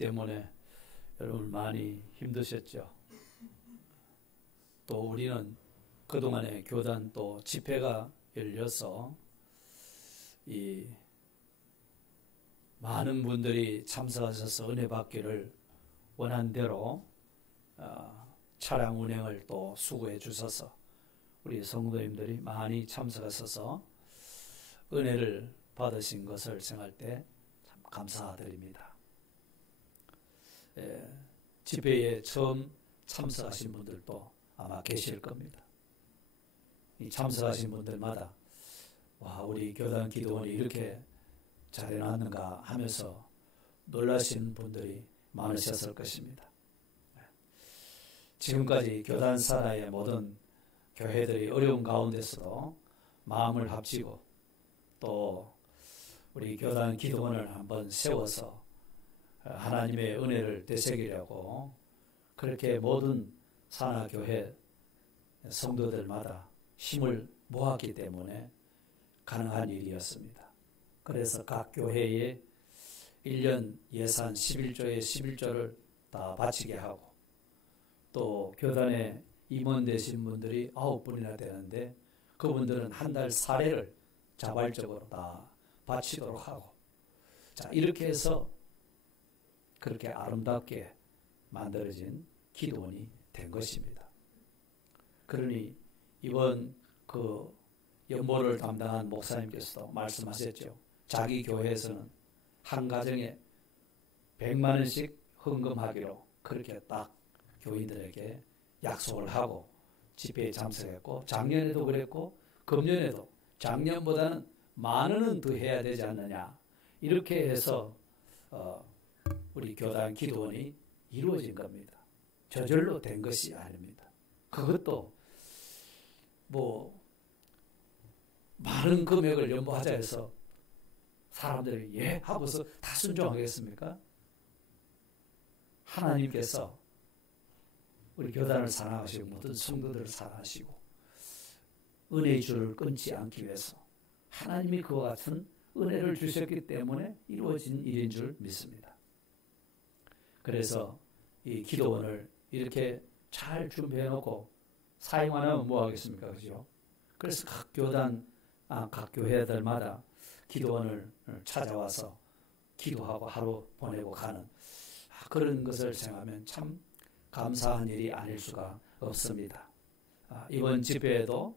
때문에 여러분 많이 힘드셨죠. 또 우리는 그동안에 교단 또 집회가 열려서 이 많은 분들이 참석하셔서 은혜 받기를 원한 대로 차량 운행을 또 수고해 주셔서 우리 성도님들이 많이 참석하셔서 은혜를 받으신 것을 생각할 때 참 감사드립니다. 집회에 처음 참석하신 분들도 아마 계실 겁니다. 이 참석하신 분들마다 와, 우리 교단 기도원이 이렇게 잘 해놨는가 하면서 놀라신 분들이 많으셨을 것입니다. 지금까지 교단 산하의 모든 교회들이 어려운 가운데서도 마음을 합치고 또 우리 교단 기도원을 한번 세워서 하나님의 은혜를 되새기려고 그렇게 모든 산하교회 성도들마다 힘을 모았기 때문에 가능한 일이었습니다. 그래서 각 교회에 1년 예산 11조의 11조를 다 바치게 하고 또 교단에 임원되신 분들이 9분이나 되는데 그분들은 한 달 사례를 자발적으로 다 바치도록 하고 자 이렇게 해서 그렇게 아름답게 만들어진 기도원이 된 것입니다. 그러니 이번 그 연보를 담당한 목사님께서도 말씀하셨죠. 자기 교회에서는 한 가정에 100만 원씩 헌금하기로 그렇게 딱 교인들에게 약속을 하고 집회에 참석했고 작년에도 그랬고 금년에도 작년보다는 만 원은 더 해야 되지 않느냐 이렇게 해서 우리 교단 기도원이 이루어진 겁니다. 저절로 된 것이 아닙니다. 그것도 뭐 많은 금액을 연보하자 해서 사람들이 예 하고서 다 순종하겠습니까? 하나님께서 우리 교단을 사랑하시고 모든 성도들을 사랑하시고 은혜의 줄을 끊지 않기 위해서 하나님이 그와 같은 은혜를 주셨기 때문에 이루어진 일인 줄 믿습니다. 그래서 이 기도원을 이렇게 잘 준비해 놓고 사용 안 하면 뭐 하겠습니까? 그죠? 그래서 각 교단, 각 교회들마다 기도원을 찾아와서 기도하고 하루 보내고 가는 그런 것을 생각하면 참 감사한 일이 아닐 수가 없습니다. 이번 집회에도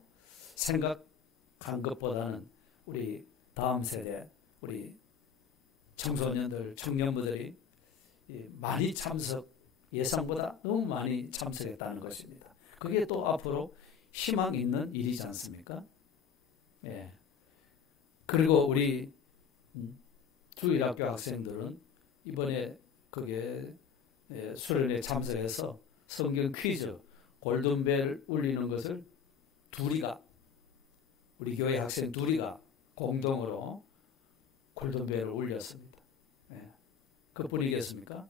생각한 것보다는 우리 다음 세대, 우리 청소년들, 청년부들이 많이 참석, 예상보다 너무 많이 참석했다는 것입니다. 그게 또 앞으로 희망 있는 일이지 않습니까? 예. 그리고 우리 주일학교 학생들은 이번에 그게 수련회에 참석해서 성경 퀴즈 골든벨 울리는 것을 우리 교회 학생 둘이가 공동으로 골든벨을 울렸습니다. 예. 그뿐이겠습니까?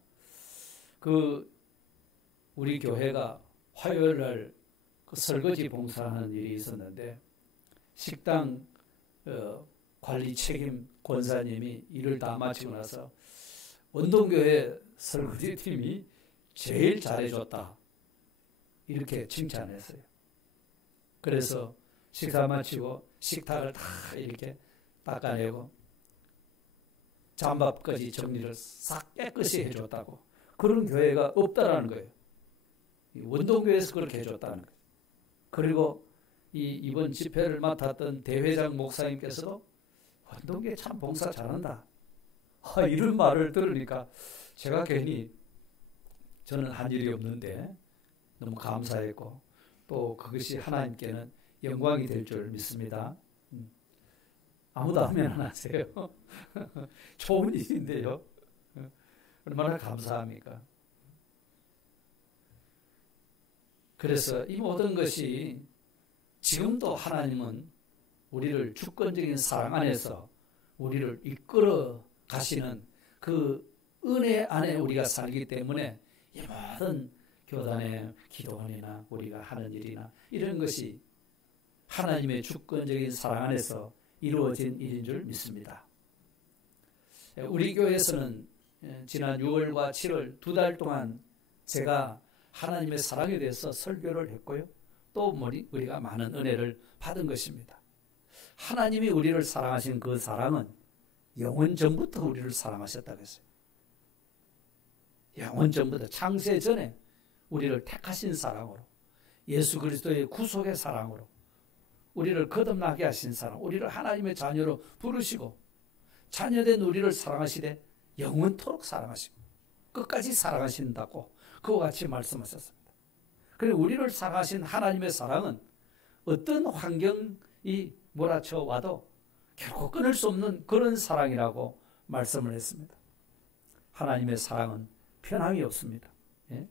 우리 교회가 화요일 날 그 설거지 봉사하는 일이 있었는데 식당 관리 책임 권사님이 일을 다 마치고 나서 원동교회 설거지 팀이 제일 잘해줬다 이렇게 칭찬했어요. 그래서 식사 마치고 식탁을 다 이렇게 닦아내고 잠밥까지 정리를 싹 깨끗이 해줬다고. 그런 교회가 없다라는 거예요. 원동교회에서 그렇게 해줬다는 거예요. 그리고 이번 집회를 맡았던 대회장 목사님께서도 원동교회 참 봉사 잘한다. 이런 말을 들으니까 제가 괜히 저는 한 일이 없는데 너무 감사했고 또 그것이 하나님께는 영광이 될 줄 믿습니다. 아무도 하면 안 하세요. 좋은 일인데요. 얼마나 감사합니까? 그래서 이 모든 것이 지금도 하나님은 우리를 주권적인 사랑 안에서 우리를 이끌어 가시는 그 은혜 안에 우리가 살기 때문에 이 모든 교단의 기도원이나 우리가 하는 일이나 이런 것이 하나님의 주권적인 사랑 안에서 이루어진 일인 줄 믿습니다. 우리 교회에서는 지난 6월과 7월 2달 동안 제가 하나님의 사랑에 대해서 설교를 했고요. 또 우리가 많은 은혜를 받은 것입니다. 하나님이 우리를 사랑하신 그 사랑은 영원 전부터 우리를 사랑하셨다고 했어요. 영원 전부터, 창세 전에 우리를 택하신 사랑으로, 예수 그리스도의 구속의 사랑으로, 우리를 거듭나게 하신 사랑, 우리를 하나님의 자녀로 부르시고 자녀된 우리를 사랑하시되 영원토록 사랑하시고 끝까지 사랑하신다고 그와 같이 말씀하셨습니다. 그리고 우리를 사랑하신 하나님의 사랑은 어떤 환경이 몰아쳐 와도 결코 끊을 수 없는 그런 사랑이라고 말씀을 했습니다. 하나님의 사랑은 편함이 없습니다. 예?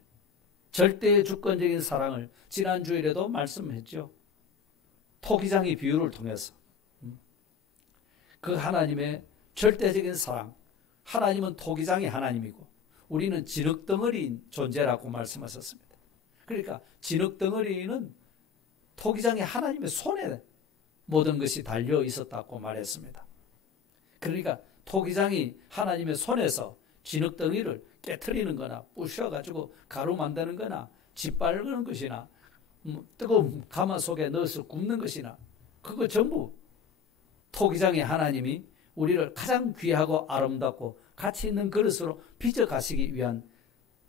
절대 주권적인 사랑을 지난 주일에도 말씀했죠. 토기장의 비유를 통해서 그 하나님의 절대적인 사랑, 하나님은 토기장의 하나님이고 우리는 진흙덩어리인 존재라고 말씀하셨습니다. 그러니까 진흙덩어리는 토기장의 하나님의 손에 모든 것이 달려 있었다고 말했습니다. 그러니까 토기장이 하나님의 손에서 진흙덩이를 깨트리는 거나 부셔가지고 가루 만드는 거나 짓밟는 것이나 뜨거운 가마 속에 넣어서 굽는 것이나 그거 전부 토기장의 하나님이 우리를 가장 귀하고 아름답고 가치 있는 그릇으로 빚어가시기 위한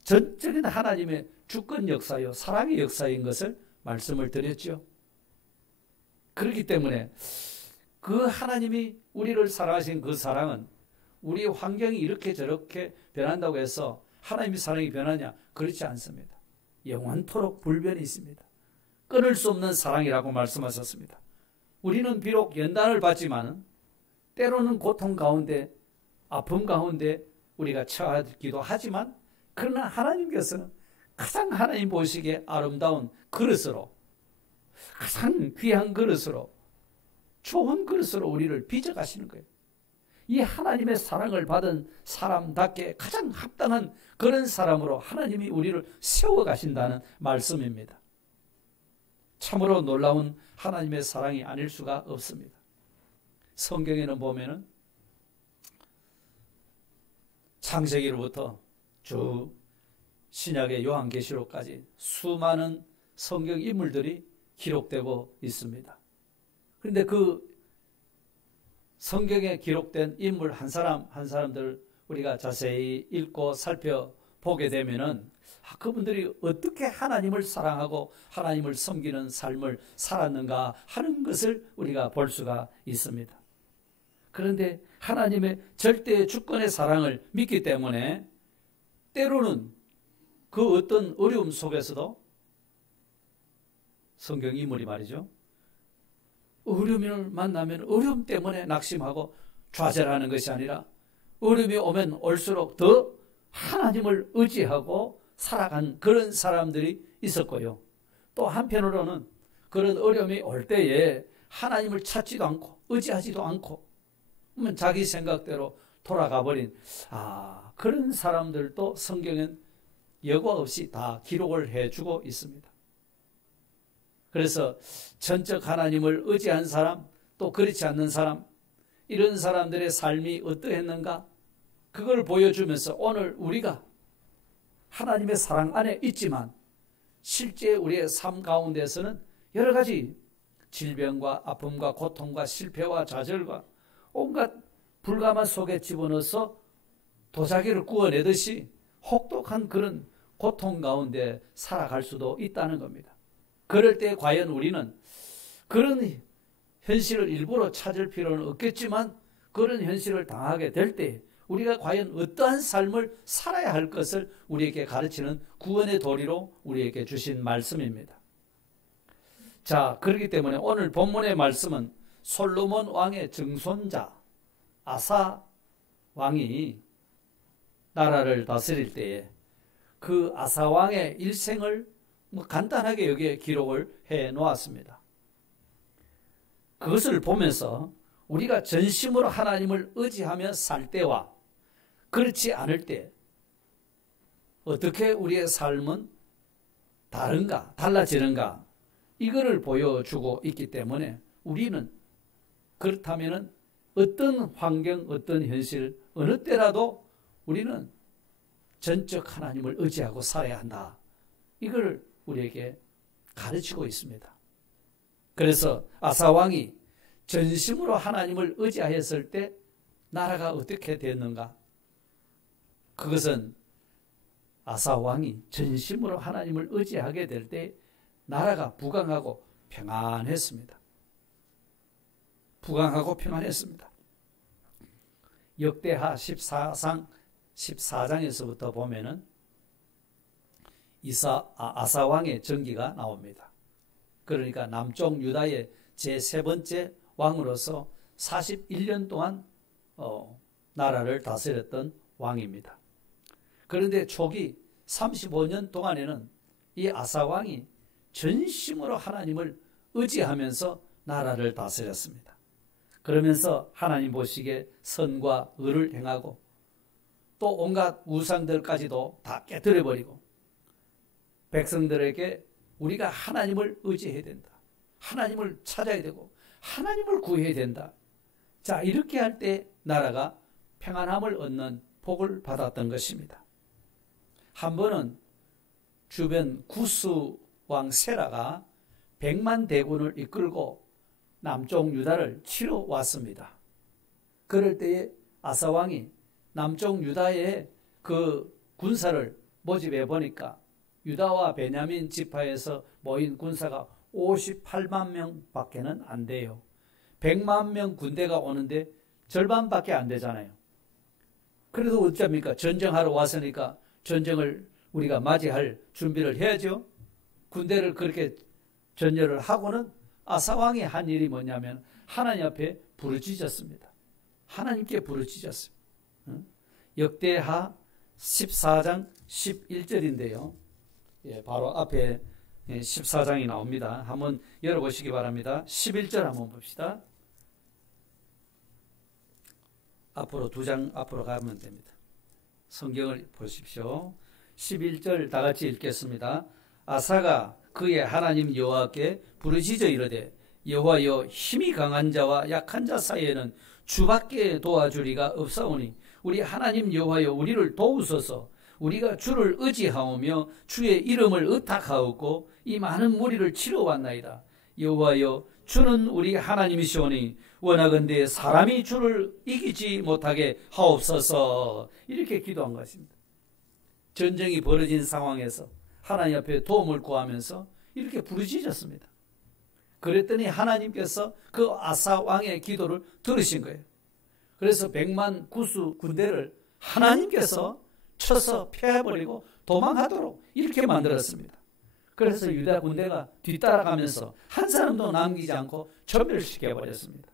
전적인 하나님의 주권 역사요 사랑의 역사인 것을 말씀을 드렸죠. 그렇기 때문에 그 하나님이 우리를 사랑하신 그 사랑은 우리의 환경이 이렇게 저렇게 변한다고 해서 하나님의 사랑이 변하냐? 그렇지 않습니다. 영원토록 불변이 있습니다. 끊을 수 없는 사랑이라고 말씀하셨습니다. 우리는 비록 연단을 받지만 때로는 고통 가운데 아픔 가운데 우리가 처하기도 하지만 그러나 하나님께서는 가장 하나님 보시기에 아름다운 그릇으로 가장 귀한 그릇으로 좋은 그릇으로 우리를 빚어가시는 거예요. 이 하나님의 사랑을 받은 사람답게 가장 합당한 그런 사람으로 하나님이 우리를 세워가신다는 말씀입니다. 참으로 놀라운 하나님의 사랑이 아닐 수가 없습니다. 성경에는 보면은 창세기로부터 쭉 신약의 요한계시록까지 수많은 성경 인물들이 기록되고 있습니다. 그런데 그 성경에 기록된 인물 한 사람 한 사람들 우리가 자세히 읽고 살펴보게 되면은 그분들이 어떻게 하나님을 사랑하고 하나님을 섬기는 삶을 살았는가 하는 것을 우리가 볼 수가 있습니다. 그런데 하나님의 절대 주권의 사랑을 믿기 때문에 때로는 그 어떤 어려움 속에서도 성경 인물이 말이죠. 어려움을 만나면 어려움 때문에 낙심하고 좌절하는 것이 아니라 어려움이 오면 올수록 더 하나님을 의지하고 살아간 그런 사람들이 있었고요. 또 한편으로는 그런 어려움이 올 때에 하나님을 찾지도 않고 의지하지도 않고 자기 생각대로 돌아가 버린 그런 사람들도 성경은 여과 없이 다 기록을 해주고 있습니다. 그래서 전적 하나님을 의지한 사람 또 그렇지 않는 사람 이런 사람들의 삶이 어떠했는가 그걸 보여주면서 오늘 우리가 하나님의 사랑 안에 있지만 실제 우리의 삶 가운데서는 여러 가지 질병과 아픔과 고통과 실패와 좌절과 온갖 불가마 속에 집어넣어서 도자기를 구워내듯이 혹독한 그런 고통 가운데 살아갈 수도 있다는 겁니다. 그럴 때 과연 우리는 그런 현실을 일부러 찾을 필요는 없겠지만 그런 현실을 당하게 될 때 우리가 과연 어떠한 삶을 살아야 할 것을 우리에게 가르치는 구원의 도리로 우리에게 주신 말씀입니다. 자, 그렇기 때문에 오늘 본문의 말씀은 솔로몬 왕의 증손자 아사 왕이 나라를 다스릴 때에 그 아사 왕의 일생을 간단하게 여기에 기록을 해 놓았습니다. 그것을 보면서 우리가 전심으로 하나님을 의지하며 살 때와 그렇지 않을 때 어떻게 우리의 삶은 다른가, 달라지는가 이거를 보여주고 있기 때문에 우리는 그렇다면 어떤 환경, 어떤 현실, 어느 때라도 우리는 전적 하나님을 의지하고 살아야 한다. 이걸 우리에게 가르치고 있습니다. 그래서 아사 왕이 전심으로 하나님을 의지하였을 때 나라가 어떻게 됐는가? 그것은 아사 왕이 전심으로 하나님을 의지하게 될 때 나라가 부강하고 평안했습니다. 부강하고 평안했습니다. 역대하 14장에서부터 보면은 아사 왕의 전기가 나옵니다. 그러니까 남쪽 유다의 제3번째 왕으로서 41년 동안 나라를 다스렸던 왕입니다. 그런데 초기 35년 동안에는 이 아사 왕이 전심으로 하나님을 의지하면서 나라를 다스렸습니다. 그러면서 하나님 보시기에 선과 의를 행하고 또 온갖 우상들까지도 다 깨뜨려버리고 백성들에게 우리가 하나님을 의지해야 된다. 하나님을 찾아야 되고 하나님을 구해야 된다. 자, 이렇게 할 때 나라가 평안함을 얻는 복을 받았던 것입니다. 한 번은 주변 구스 왕 세라가 100만 대군을 이끌고 남쪽 유다를 치러 왔습니다. 그럴 때에 아사 왕이 남쪽 유다의 그 군사를 모집해 보니까 유다와 베냐민 지파에서 모인 군사가 58만 명밖에는 안 돼요. 100만 명 군대가 오는데 절반밖에 안 되잖아요. 그래도 어쩝니까? 전쟁하러 왔으니까 전쟁을 우리가 맞이할 준비를 해야죠. 군대를 그렇게 전열을 하고는 아사 왕이 한 일이 뭐냐면 하나님 앞에 부르짖었습니다. 하나님께 부르짖었어요. 역대하 14장 11절인데요. 바로 앞에 14장이 나옵니다. 한번 열어보시기 바랍니다. 11절 한번 봅시다. 앞으로 2장 앞으로 가면 됩니다. 성경을 보십시오. 11절 다 같이 읽겠습니다. 아사가 그의 하나님 여호와께 부르짖어 이르되 여호와여 힘이 강한 자와 약한 자 사이에는 주밖에 도와주리가 없사오니 우리 하나님 여호와여 우리를 도우소서. 우리가 주를 의지하오며 주의 이름을 의탁하옵고 이 많은 무리를 치러 왔나이다. 여호와여 주는 우리 하나님이시오니 원하건대 사람이 주를 이기지 못하게 하옵소서. 이렇게 기도한 것입니다. 전쟁이 벌어진 상황에서 하나님 앞에 도움을 구하면서 이렇게 부르짖었습니다. 그랬더니 하나님께서 그 아사 왕의 기도를 들으신 거예요. 그래서 100만 구스 군대를 하나님께서 쳐서 패해버리고 도망하도록 이렇게 만들었습니다. 그래서 유다 군대가 뒤따라가면서 한 사람도 남기지 않고 전멸시켜버렸습니다.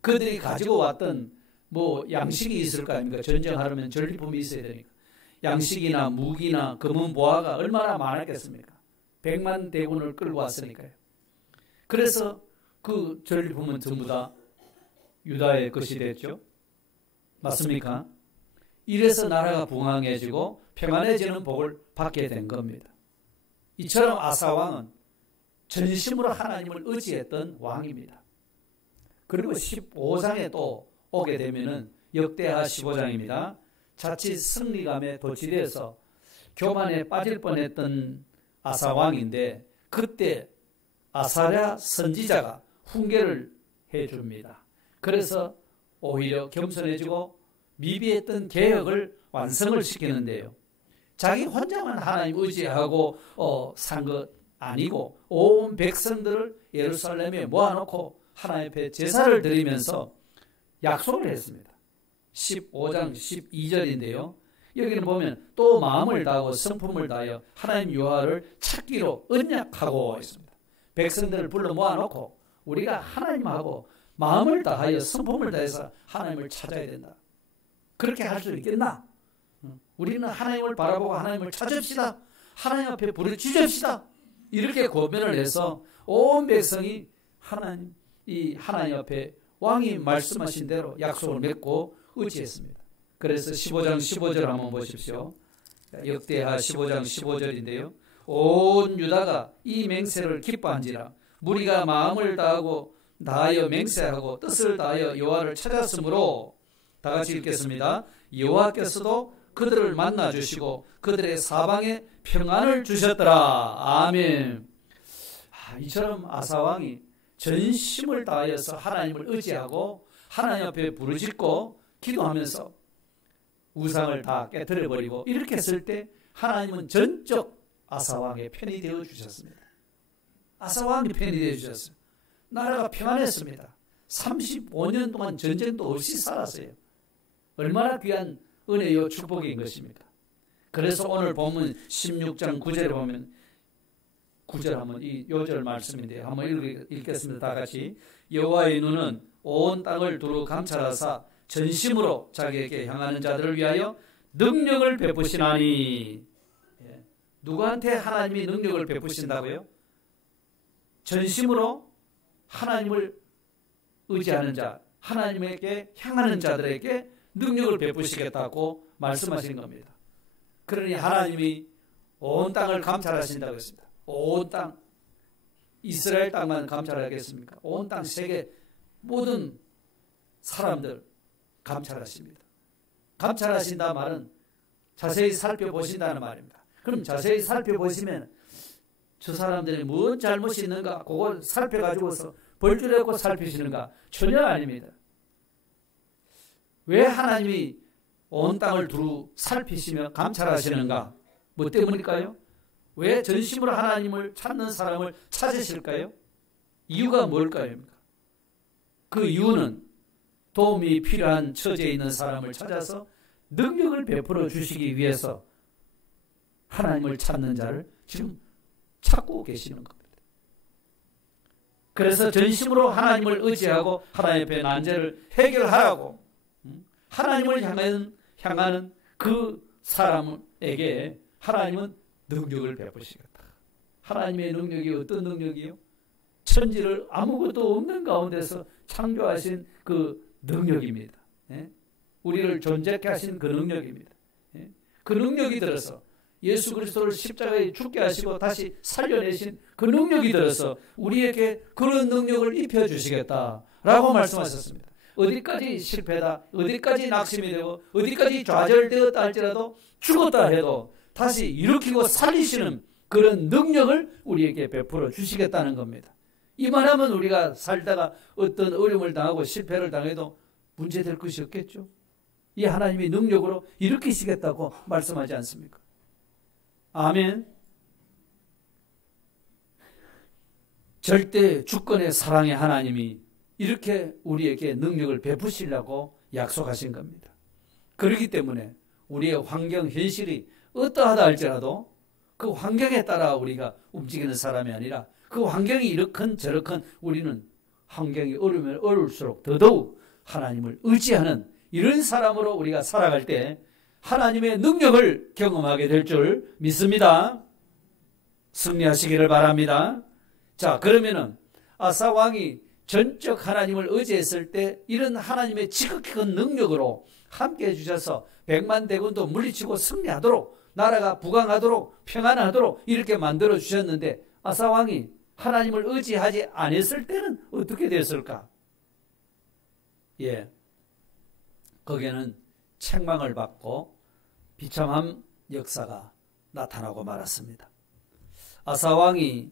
그들이 가지고 왔던 양식이 있을 거 아닙니까? 전쟁하려면 전리품이 있어야 되니까. 양식이나 무기나 금은 보화가 얼마나 많았겠습니까? 100만 대군을 끌고 왔으니까요. 그래서 그 전리품은 전부 다 유다의 것이 됐죠. 맞습니까? 이래서 나라가 부강해지고 평안해지는 복을 받게 된 겁니다. 이처럼 아사 왕은 전심으로 하나님을 의지했던 왕입니다. 그리고 15장에 또 오게 되면은 역대하 15장입니다. 자칫 승리감에 도취돼서 교만에 빠질 뻔했던 아사 왕인데 그때 아사랴 선지자가 훈계를 해줍니다. 그래서 오히려 겸손해지고 미비했던 개혁을 완성을 시키는데요. 자기 혼자만 하나님 의지하고 산 것 아니고 온 백성들을 예루살렘에 모아놓고 하나님 앞에 제사를 드리면서 약속을 했습니다. 15장 12절인데요. 여기는 보면 또 마음을 다하고 성품을 다하여 하나님 여호와를 찾기로 언약하고 있습니다. 백성들을 불러 모아놓고 우리가 하나님하고 마음을 다하여 성품을 다해서 하나님을 찾아야 된다. 그렇게 할 수 있겠나? 우리는 하나님을 바라보고 하나님을 찾읍시다. 하나님 앞에 부르짖읍시다. 이렇게 고백을 해서 온 백성이 하나님 앞에 왕이 말씀하신 대로 약속을 맺고 의지했습니다. 그래서 15장 15절 한번 보십시오. 역대하 15장 15절인데요. 온 유다가 이 맹세를 기뻐한지라 무리가 마음을 다하여 맹세하고 뜻을 다하여 여호와를 찾았으므로 다 같이 읽겠습니다. 여호와께서도 그들을 만나주시고 그들의 사방에 평안을 주셨더라. 아멘. 이처럼 아사왕이 전심을 다하여서 하나님을 의지하고 하나님 앞에 부르짖고 기도하면서 우상을 다 깨뜨려버리고 이렇게 했을 때 하나님은 전적 아사왕의 편이 되어 주셨습니다. 아사왕이 편이 되어 주셨어요. 나라가 평안했습니다. 35년 동안 전쟁도 없이 살았어요. 얼마나 귀한 은혜요 축복인 것입니까? 그래서 오늘 본문 16장 9절에 보면 9절 한번 이 요절 말씀인데 한번 읽겠습니다. 다 같이. 여호와의 눈은 온 땅을 두루 감찰하사 전심으로 자기에게 향하는 자들을 위하여 능력을 베푸시나니. 누구한테 하나님이 능력을 베푸신다고요? 전심으로 하나님을 의지하는 자, 하나님에게 향하는 자들에게 능력을 베푸시겠다고 말씀하신 겁니다. 그러니 하나님이 온 땅을 감찰하신다고 했습니다. 온 땅, 이스라엘 땅만 감찰하겠습니까? 온 땅 세계 모든 사람들 감찰하십니다. 감찰하신다 말은 자세히 살펴보신다는 말입니다. 그럼 자세히 살펴보시면 저 사람들이 뭔 잘못이 있는가 그걸 살펴가지고서 벌주려고 살피시는가? 전혀 아닙니다. 왜 하나님이 온 땅을 두루 살피시며 감찰하시는가? 뭐 때문일까요? 왜 전심으로 하나님을 찾는 사람을 찾으실까요? 이유가 뭘까요? 그 이유는 도움이 필요한 처지에 있는 사람을 찾아서 능력을 베풀어 주시기 위해서 하나님을 찾는 자를 지금 찾고 계시는 겁니다. 그래서 전심으로 하나님을 의지하고 하나님 앞에 난제를 해결하라고 하나님을 향하는 그 사람에게 하나님은 능력을 베푸시겠다. 하나님의 능력이 어떤 능력이요? 천지를 아무것도 없는 가운데서 창조하신 그 능력입니다. 우리를 존재케 하신 그 능력입니다. 그 능력이 들어서 예수 그리스도를 십자가에 죽게 하시고 다시 살려내신 그 능력이 들어서 우리에게 그런 능력을 입혀주시겠다라고 말씀하셨습니다. 어디까지 실패다, 어디까지 낙심이 되고 어디까지 좌절되었다 할지라도 죽었다 해도 다시 일으키고 살리시는 그런 능력을 우리에게 베풀어 주시겠다는 겁니다. 이만하면 우리가 살다가 어떤 어려움을 당하고 실패를 당해도 문제될 것이 없겠죠. 이 하나님이 능력으로 일으키시겠다고 말씀하지 않습니까? 아멘. 절대 주권의 사랑의 하나님이 이렇게 우리에게 능력을 베푸시려고 약속하신 겁니다. 그렇기 때문에 우리의 환경, 현실이 어떠하다 할지라도 그 환경에 따라 우리가 움직이는 사람이 아니라 그 환경이 이렇건 저렇건 우리는 환경이 어려우면 어려울수록 더더욱 하나님을 의지하는 이런 사람으로 우리가 살아갈 때 하나님의 능력을 경험하게 될 줄 믿습니다. 승리하시기를 바랍니다. 자, 그러면은 아사 왕이 전적 하나님을 의지했을 때 이런 하나님의 지극히 큰 능력으로 함께 해주셔서 백만 대군도 물리치고 승리하도록 나라가 부강하도록 평안하도록 이렇게 만들어 주셨는데 아사 왕이 하나님을 의지하지 않았을 때는 어떻게 됐을까? 거기에는 책망을 받고 비참한 역사가 나타나고 말았습니다. 아사 왕이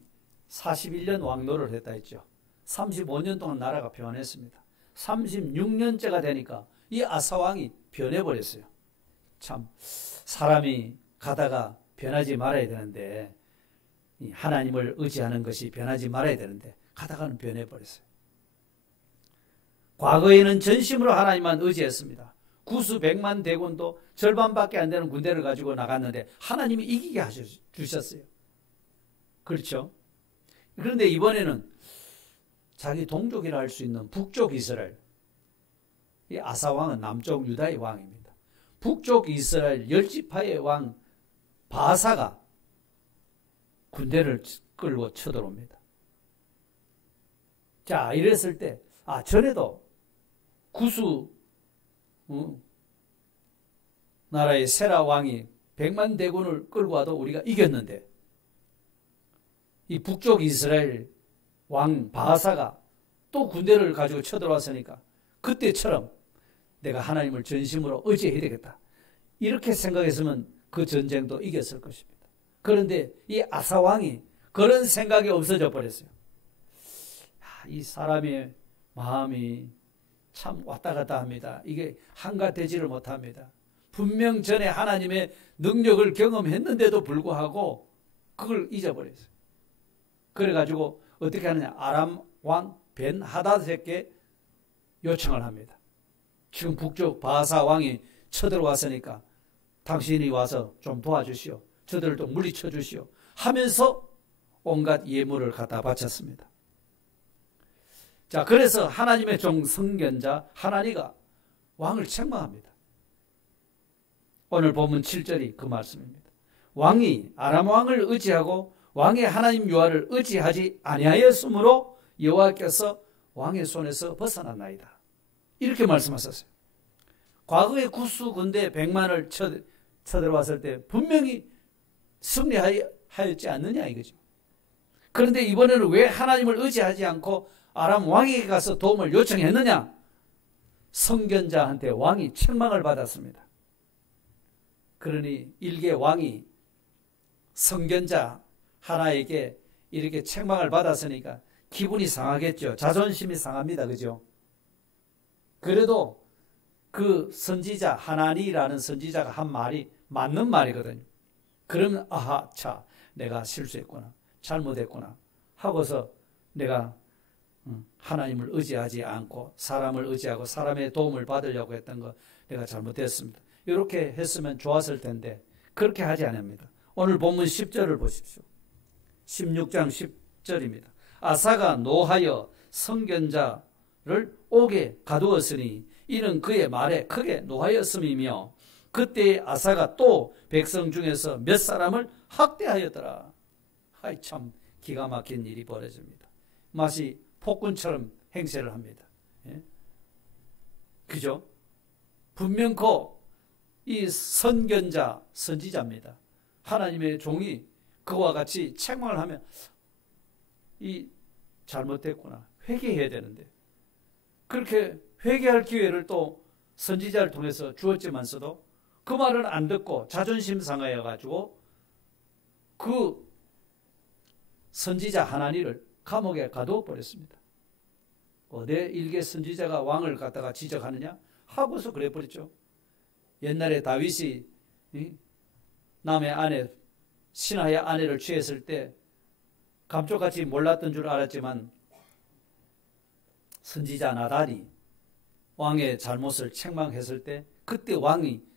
41년 왕노를 했다 했죠. 35년 동안 나라가 변했습니다. 36년째가 되니까 이 아사 왕이 변해버렸어요. 참 사람이 가다가 변하지 말아야 되는데 하나님을 의지하는 것이 변하지 말아야 되는데 가다가는 변해버렸어요. 과거에는 전심으로 하나님만 의지했습니다. 구수 100만 대군도 절반밖에 안 되는 군대를 가지고 나갔는데 하나님이 이기게 주셨어요. 그렇죠? 그런데 이번에는 자기 동족이라 할 수 있는 북쪽 이스라엘, 이 아사 왕은 남쪽 유다의 왕입니다. 북쪽 이스라엘 10지파의 왕 바사가 군대를 끌고 쳐들어옵니다. 자, 이랬을 때 전에도 구수 나라의 세라 왕이 100만 대군을 끌고 와도 우리가 이겼는데 이 북쪽 이스라엘 왕 바사가 또 군대를 가지고 쳐들어왔으니까 그때처럼 내가 하나님을 전심으로 의지해야 되겠다. 이렇게 생각했으면 그 전쟁도 이겼을 것입니다. 그런데 이 아사 왕이 그런 생각이 없어져 버렸어요. 이 사람의 마음이 참 왔다 갔다 합니다. 이게 한가되지를 못합니다. 분명 전에 하나님의 능력을 경험했는데도 불구하고 그걸 잊어버렸어요. 그래가지고 어떻게 하느냐, 아람 왕 벤 하닷에게 요청을 합니다. 지금 북쪽 바사 왕이 쳐들어왔으니까 당신이 와서 좀 도와주시오. 저들을 좀 물리쳐 주시오. 하면서 온갖 예물을 갖다 바쳤습니다. 자, 그래서 하나님의 종 선견자 하나니가 왕을 책망합니다. 오늘 본문 7절이 그 말씀입니다. 왕이 아람 왕을 의지하고 왕의 하나님 여호와를 의지하지 아니하였으므로 여호와께서 왕의 손에서 벗어났나이다. 이렇게 말씀하셨어요. 과거에 구스 군대 100만을 쳐들어왔을 때 분명히 승리하였지 않느냐 이거죠. 그런데 이번에는 왜 하나님을 의지하지 않고 아람 왕에게 가서 도움을 요청했느냐? 선견자한테 왕이 책망을 받았습니다. 그러니 일개 왕이 선견자 하나에게 이렇게 책망을 받았으니까 기분이 상하겠죠. 자존심이 상합니다. 그죠? 그래도 그 선지자 하나니라는 선지자가 한 말이 맞는 말이거든요. 그러면 아하, 차, 내가 실수했구나, 잘못했구나 하고서 내가 하나님을 의지하지 않고 사람을 의지하고 사람의 도움을 받으려고 했던 거 내가 잘못했습니다. 이렇게 했으면 좋았을 텐데 그렇게 하지 않습니다. 오늘 본문 10절을 보십시오. 16장 10절입니다. 아사가 노하여 선견자를 옥에 가두었으니 이는 그의 말에 크게 노하였음이며 그때 아사가 또 백성 중에서 몇 사람을 학대하였더라. 아이 참 기가 막힌 일이 벌어집니다. 마치 폭군처럼 행세를 합니다. 예? 그죠? 분명코 이 선견자, 선지자입니다. 하나님의 종이 그와 같이 책망을 하면 이 잘못됐구나, 회개해야 되는데 그렇게 회개할 기회를 또 선지자를 통해서 주었지만서도 그 말을 안 듣고 자존심 상하여 가지고 그 선지자 하나니를 감옥에 가두어 버렸습니다. 내 일개 선지자가 왕을 갖다가 지적하느냐 하고서 그래 버렸죠. 옛날에 다윗이 남의 아내 신하의 아내를 취했을 때 감쪽같이 몰랐던 줄 알았지만 선지자 나단이 왕의 잘못을 책망했을 때 그때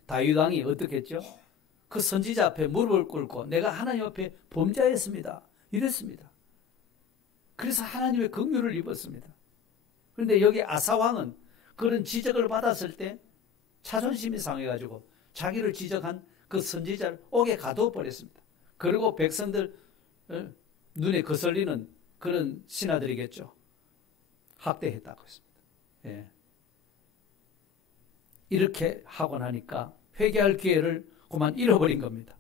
다윗 왕이 어떻게 했죠? 그 선지자 앞에 무릎을 꿇고 내가 하나님 앞에 범죄했습니다. 이랬습니다. 그래서 하나님의 긍휼을 입었습니다. 그런데 여기 아사 왕은 그런 지적을 받았을 때 자존심이 상해가지고 자기를 지적한 그 선지자를 옥에 가둬 버렸습니다. 그리고 백성들 눈에 거슬리는 그런 신하들이겠죠. 학대했다고 했습니다. 예. 이렇게 하고 나니까 회개할 기회를 그만 잃어버린 겁니다.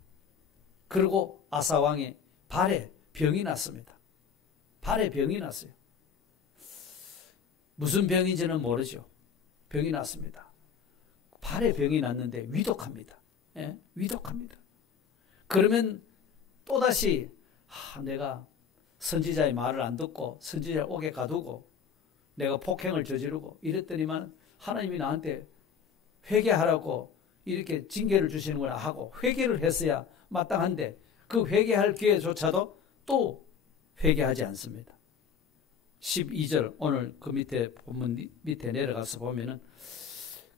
그리고 아사 왕의 발에 병이 났습니다. 발에 병이 났어요. 무슨 병인지는 모르죠. 병이 났습니다. 발에 병이 났는데 위독합니다. 예? 위독합니다. 그러면 또다시 내가 선지자의 말을 안 듣고 선지자를 옥에 가두고 내가 폭행을 저지르고 이랬더니만 하나님이 나한테 회개하라고 이렇게 징계를 주시는구나 하고 회개를 했어야 마땅한데 그 회개할 기회조차도 또 회개하지 않습니다. 12절 오늘 그 밑에 본문 밑에 내려가서 보면은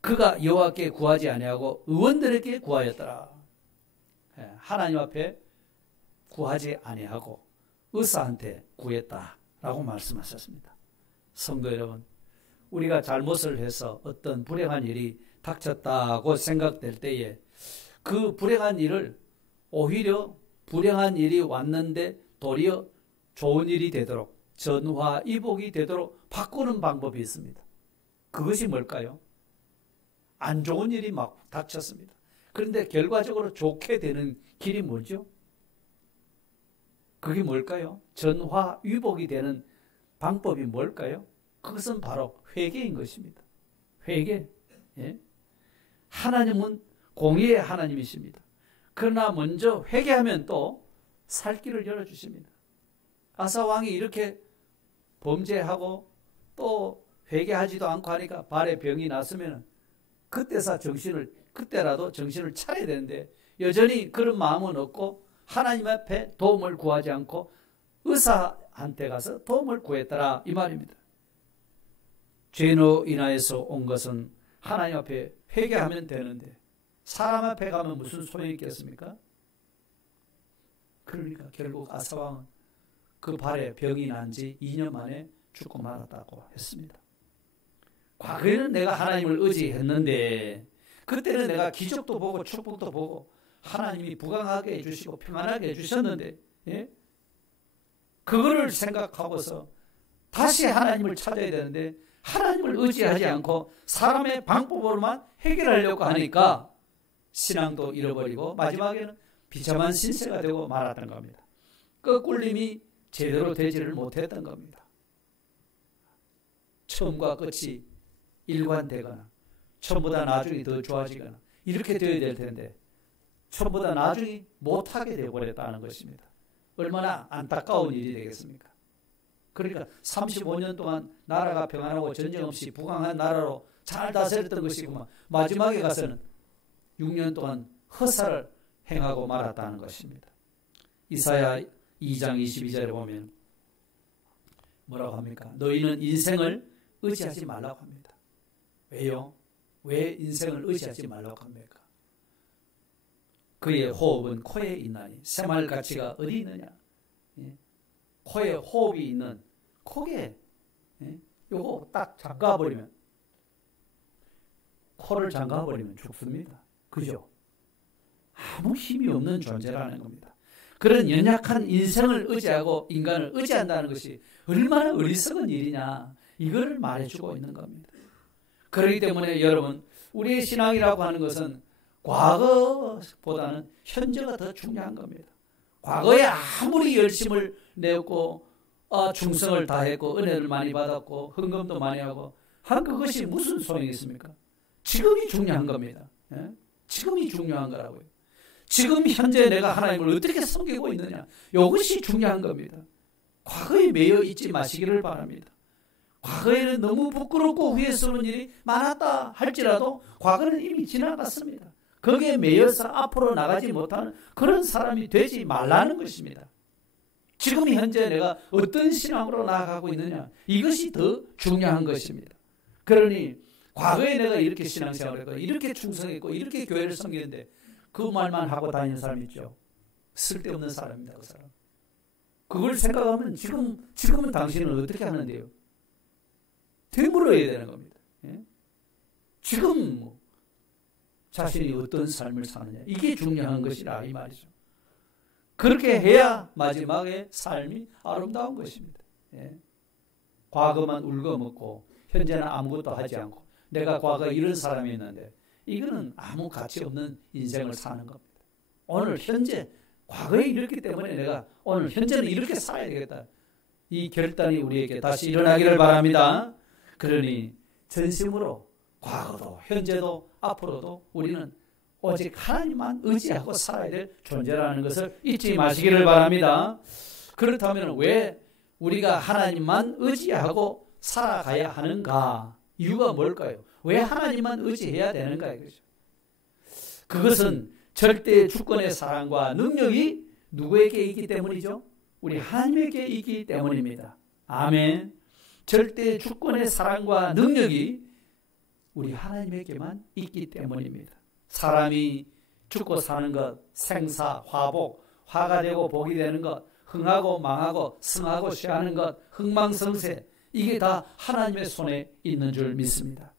그가 여호와께 구하지 아니하고 의원들에게 구하였더라. 하나님 앞에 구하지 아니하고 의사한테 구했다라고 말씀하셨습니다. 성도 여러분, 우리가 잘못을 해서 어떤 불행한 일이 닥쳤다고 생각될 때에 그 불행한 일을 오히려 불행한 일이 왔는데 도리어 좋은 일이 되도록 전화위복이 되도록 바꾸는 방법이 있습니다. 그것이 뭘까요? 안 좋은 일이 막 닥쳤습니다. 그런데 결과적으로 좋게 되는 길이 뭐죠? 그게 뭘까요? 전화위복이 되는 방법이 뭘까요? 그것은 바로 회개인 것입니다. 회개. 예? 하나님은 공의의 하나님이십니다. 그러나 먼저 회개하면 또 살 길을 열어주십니다. 아사 왕이 이렇게 범죄하고 또 회개하지도 않고 하니까 발에 병이 났으면 그때라도 정신을 차려야 되는데 여전히 그런 마음은 없고 하나님 앞에 도움을 구하지 않고 의사한테 가서 도움을 구했더라 이 말입니다. 죄로 인하여서 온 것은 하나님 앞에 회개하면 되는데 사람 앞에 가면 무슨 소용이 있겠습니까? 그러니까 결국 아사왕은 그 발에 병이 난 지 2년 만에 죽고 말았다고 했습니다. 과거에는 내가 하나님을 의지했는데 그때는 내가 기적도 보고 축복도 보고 하나님이 부강하게 해주시고 평안하게 해주셨는데 그거를 생각하고서 다시 하나님을 찾아야 되는데 하나님을 의지하지 않고 사람의 방법으로만 해결하려고 하니까 신앙도 잃어버리고 마지막에는 비참한 신세가 되고 말았던 겁니다. 그 꿀림이 제대로 되지를 못했던 겁니다. 처음과 끝이 일관되거나 처음보다 나중이 더 좋아지거나 이렇게 되어야 될 텐데 처음보다 나중이 못하게 되어버렸다는 것입니다. 얼마나 안타까운 일이 되겠습니까? 그러니까 35년 동안 나라가 평안하고 전쟁 없이 부강한 나라로 잘 다스렸던 것이구만 마지막에 가서는 6년 동안 허사를 행하고 말았다는 것입니다. 이사야 2장 22절에 보면 뭐라고 합니까? 너희는 인생을 의지하지 말라고 합니다. 왜요? 왜 인생을 의지하지 말라고 합니까? 그의 호흡은 코에 있나니 새말 가치가 어디 있느냐? 코에 호흡이 있는 코에 요거 딱 잠가버리면 코를 잠가버리면 죽습니다. 그죠? 아무 힘이 없는 존재라는 겁니다. 그런 연약한 인생을 의지하고 인간을 의지한다는 것이 얼마나 어리석은 일이냐 이거를 말해주고 있는 겁니다. 그렇기 때문에 여러분 우리의 신앙이라고 하는 것은 과거보다는 현재가 더 중요한 겁니다. 과거에 아무리 열심을 내었고 충성을 다했고 은혜를 많이 받았고 헌금도 많이 하고 한 그것이 무슨 소용이 있습니까? 지금이 중요한 겁니다. 지금이 중요한 거라고요. 지금 현재 내가 하나님을 어떻게 섬기고 있느냐 이것이 중요한 겁니다. 과거에 매여 있지 마시기를 바랍니다. 과거에는 너무 부끄럽고 후회스러운 일이 많았다 할지라도 과거는 이미 지나갔습니다. 거기에 매여서 앞으로 나가지 못하는 그런 사람이 되지 말라는 것입니다. 지금 현재 내가 어떤 신앙으로 나아가고 있느냐 이것이 더 중요한 것입니다. 그러니 과거에 내가 이렇게 신앙생활을 했고 이렇게 충성했고 이렇게 교회를 섬겼는데 그 말만 하고 다니는 사람 있죠. 쓸데없는 사람입니다. 그 사람. 그걸 생각하면 지금은 당신은 어떻게 하는데요? 되물어야 되는 겁니다. 지금 자신이 어떤 삶을 사느냐 이게 중요한 것이라 이 말이죠. 그렇게 해야 마지막에 삶이 아름다운 것입니다. 과거만 울거먹고 현재는 아무것도 하지 않고 내가 과거에 이런 사람이었는데 이거는 아무 가치 없는 인생을 사는 겁니다. 오늘 현재 과거에 이렇기 때문에 내가 오늘 현재는 이렇게 살아야 되겠다. 이 결단이 우리에게 다시 일어나기를 바랍니다. 그러니 전심으로 과거도 현재도 앞으로도 우리는 오직 하나님만 의지하고 살아야 될 존재라는 것을 잊지 마시기를 바랍니다. 그렇다면 왜 우리가 하나님만 의지하고 살아가야 하는가? 이유가 뭘까요? 왜 하나님만 의지해야 되는가? 이거죠. 그것은 절대 주권의 사랑과 능력이 누구에게 있기 때문이죠? 우리 하나님에게 있기 때문입니다. 아멘. 절대 주권의 사랑과 능력이 우리 하나님에게만 있기 때문입니다. 사람이 죽고 사는 것, 생사, 화복, 화가 되고 복이 되는 것, 흥하고 망하고 승하고 쇠하는 것, 흥망성쇠 이게 다 하나님의 손에 있는 줄 믿습니다.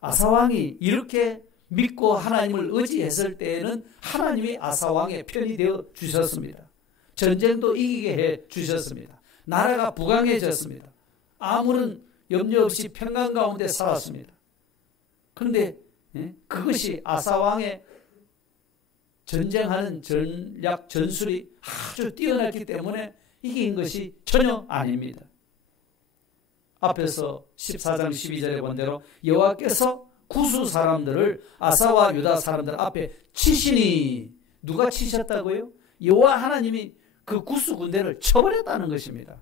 아사왕이 이렇게 믿고 하나님을 의지했을 때에는 하나님이 아사왕의 편이 되어 주셨습니다. 전쟁도 이기게 해 주셨습니다. 나라가 부강해졌습니다. 아무런 염려 없이 평강 가운데 살았습니다. 그런데 그것이 아사왕의 전쟁하는 전략 전술이 아주 뛰어났기 때문에 이긴 것이 전혀 아닙니다. 앞에서 14장 12절에 본 대로 여호와께서 구수 사람들을 아사와 유다 사람들 앞에 치시니 누가 치셨다고요? 여호와 하나님이 그 구수 군대를 쳐버렸다는 것입니다.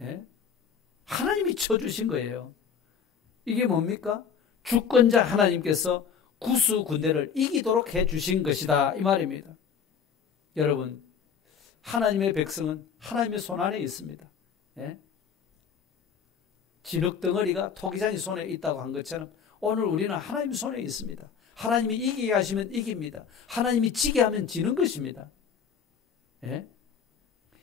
예? 하나님이 쳐주신 거예요. 이게 뭡니까? 주권자 하나님께서 구수 군대를 이기도록 해주신 것이다 이 말입니다. 여러분, 하나님의 백성은 하나님의 손 안에 있습니다. 예? 진흙덩어리가 토기장이 손에 있다고 한 것처럼 오늘 우리는 하나님 손에 있습니다. 하나님이 이기게 하시면 이깁니다. 하나님이 지게 하면 지는 것입니다. 예?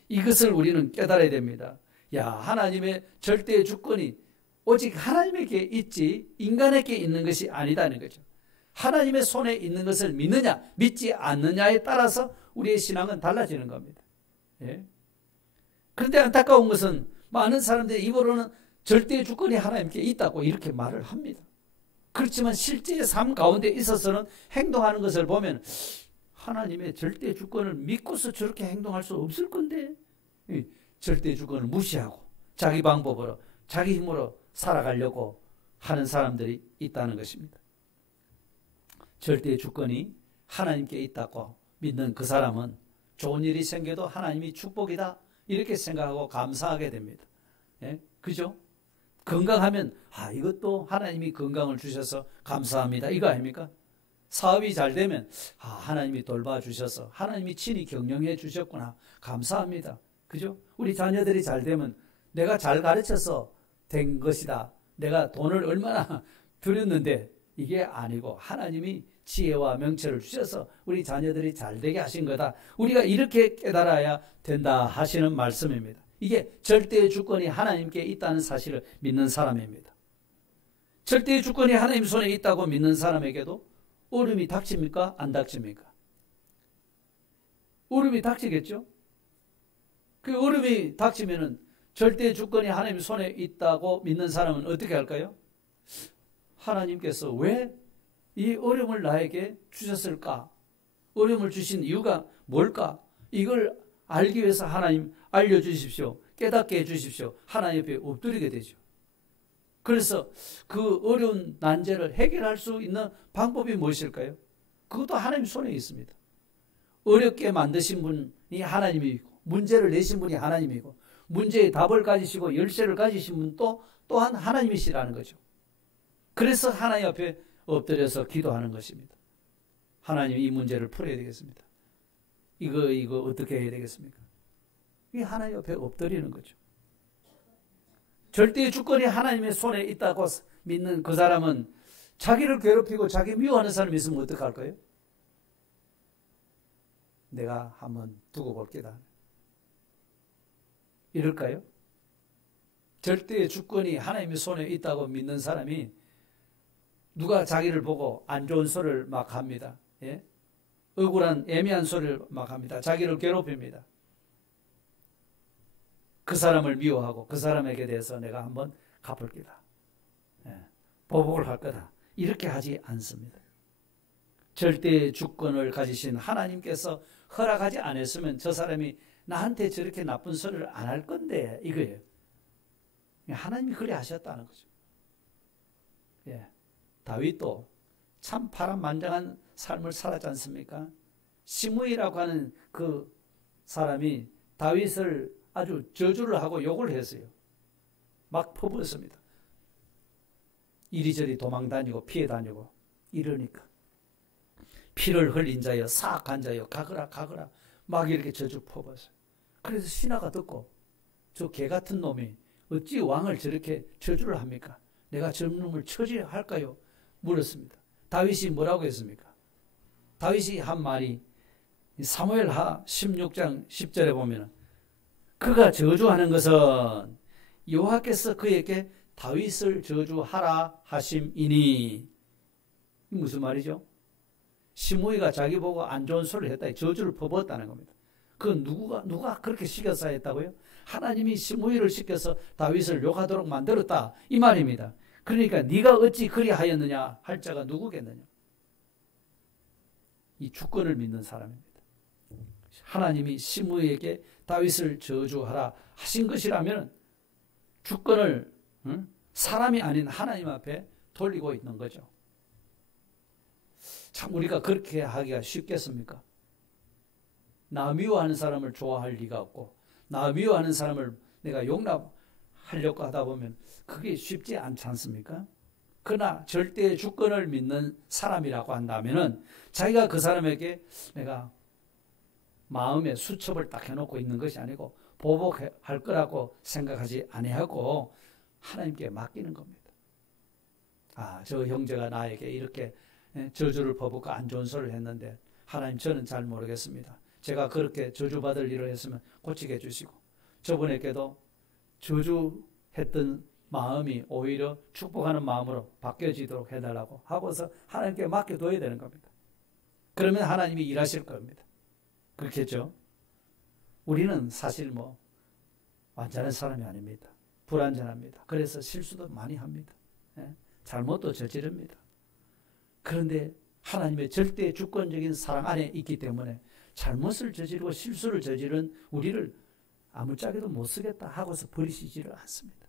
이것을 우리는 깨달아야 됩니다. 야, 하나님의 절대의 주권이 오직 하나님에게 있지 인간에게 있는 것이 아니다는 거죠. 하나님의 손에 있는 것을 믿느냐 믿지 않느냐에 따라서 우리의 신앙은 달라지는 겁니다. 예? 그런데 안타까운 것은 많은 사람들이 입으로는 절대의 주권이 하나님께 있다고 이렇게 말을 합니다. 그렇지만 실제 삶 가운데 있어서는 행동하는 것을 보면 하나님의 절대 주권을 믿고서 저렇게 행동할 수 없을 건데 절대 주권을 무시하고 자기 방법으로 자기 힘으로 살아가려고 하는 사람들이 있다는 것입니다. 절대 주권이 하나님께 있다고 믿는 그 사람은 좋은 일이 생겨도 하나님이 축복이다 이렇게 생각하고 감사하게 됩니다. 예? 그죠? 건강하면 이것도 하나님이 건강을 주셔서 감사합니다 이거 아닙니까? 사업이 잘 되면 하나님이 돌봐주셔서 하나님이 친히 경영해 주셨구나 감사합니다. 그죠? 우리 자녀들이 잘 되면 내가 잘 가르쳐서 된 것이다. 내가 돈을 얼마나 들였는데 이게 아니고 하나님이 지혜와 명철을 주셔서 우리 자녀들이 잘 되게 하신 거다. 우리가 이렇게 깨달아야 된다 하시는 말씀입니다. 이게 절대의 주권이 하나님께 있다는 사실을 믿는 사람입니다. 절대의 주권이 하나님 손에 있다고 믿는 사람에게도 어려움이 닥칩니까? 안 닥칩니까? 어려움이 닥치겠죠? 그 어려움이 닥치면은 절대의 주권이 하나님 손에 있다고 믿는 사람은 어떻게 할까요? 하나님께서 왜 이 어려움을 나에게 주셨을까? 어려움을 주신 이유가 뭘까? 이걸 알기 위해서 하나님 알려주십시오. 깨닫게 해주십시오. 하나님 옆에 엎드리게 되죠. 그래서 그 어려운 난제를 해결할 수 있는 방법이 무엇일까요? 그것도 하나님 손에 있습니다. 어렵게 만드신 분이 하나님이고 문제를 내신 분이 하나님이고 문제의 답을 가지시고 열쇠를 가지신 분 또한 하나님이시라는 거죠. 그래서 하나님 앞에 엎드려서 기도하는 것입니다. 하나님 이 문제를 풀어야 되겠습니다. 이거 어떻게 해야 되겠습니까? 이 하나님 옆에 엎드리는 거죠. 절대의 주권이 하나님의 손에 있다고 믿는 그 사람은 자기를 괴롭히고 자기 미워하는 사람이 있으면 어떡할까요? 내가 한번 두고 볼게다. 이럴까요? 절대의 주권이 하나님의 손에 있다고 믿는 사람이 누가 자기를 보고 안 좋은 소리를 막 합니다. 예? 억울한 애매한 소리를 막 합니다. 자기를 괴롭힙니다. 그 사람을 미워하고 그 사람에게 대해서 내가 한번 갚을 거다. 예. 보복을 할 거다. 이렇게 하지 않습니다. 절대의 주권을 가지신 하나님께서 허락하지 않았으면 저 사람이 나한테 저렇게 나쁜 소리를 안 할 건데 이거예요. 하나님이 그래 하셨다는 거죠. 예. 다윗도 참 파란만장한 삶을 살았지 않습니까? 시므이라고 하는 그 사람이 다윗을 아주 저주를 하고 욕을 했어요. 막 퍼부었습니다. 이리저리 도망다니고 피해다니고 이러니까 피를 흘린 자여 사악한 자여 가거라 막 이렇게 저주 퍼부었어요. 그래서 신하가 듣고 저 개같은 놈이 어찌 왕을 저렇게 저주를 합니까? 내가 저 놈을 처리할까요? 물었습니다. 다윗이 뭐라고 했습니까? 다윗이 한 말이 사무엘하 16장 10절에 보면 그가 저주하는 것은 여호와께서 그에게 다윗을 저주하라 하심이니. 무슨 말이죠? 시므이가 자기 보고 안 좋은 소리를 했다. 저주를 퍼부었다는 겁니다. 그 누가 그렇게 시켜서 했다고요? 하나님이 시므이를 시켜서 다윗을 욕하도록 만들었다 이 말입니다. 그러니까 네가 어찌 그리하였느냐 할 자가 누구겠느냐? 이 주권을 믿는 사람입니다. 하나님이 시므이에게 다윗을 저주하라 하신 것이라면 주권을 사람이 아닌 하나님 앞에 돌리고 있는 거죠. 참 우리가 그렇게 하기가 쉽겠습니까? 나 미워하는 사람을 좋아할 리가 없고 나 미워하는 사람을 내가 용납하려고 하다 보면 그게 쉽지 않지 않습니까? 그러나 절대의 주권을 믿는 사람이라고 한다면은 자기가 그 사람에게 내가 마음에 수첩을 딱 해놓고 있는 것이 아니고 보복할 거라고 생각하지 아니하고 하나님께 맡기는 겁니다. 아, 저 형제가 나에게 이렇게 저주를 퍼붓고 안 좋은 소리를 했는데 하나님 저는 잘 모르겠습니다. 제가 그렇게 저주받을 일을 했으면 고치게 해주시고 저분에게도 저주했던 마음이 오히려 축복하는 마음으로 바뀌어지도록 해달라고 하고서 하나님께 맡겨둬야 되는 겁니다. 그러면 하나님이 일하실 겁니다. 그렇겠죠? 우리는 사실 완전한 사람이 아닙니다. 불완전합니다. 그래서 실수도 많이 합니다. 잘못도 저지릅니다. 그런데 하나님의 절대 주권적인 사랑 안에 있기 때문에 잘못을 저지르고 실수를 저지른 우리를 아무짝에도 못 쓰겠다 하고서 버리시지를 않습니다.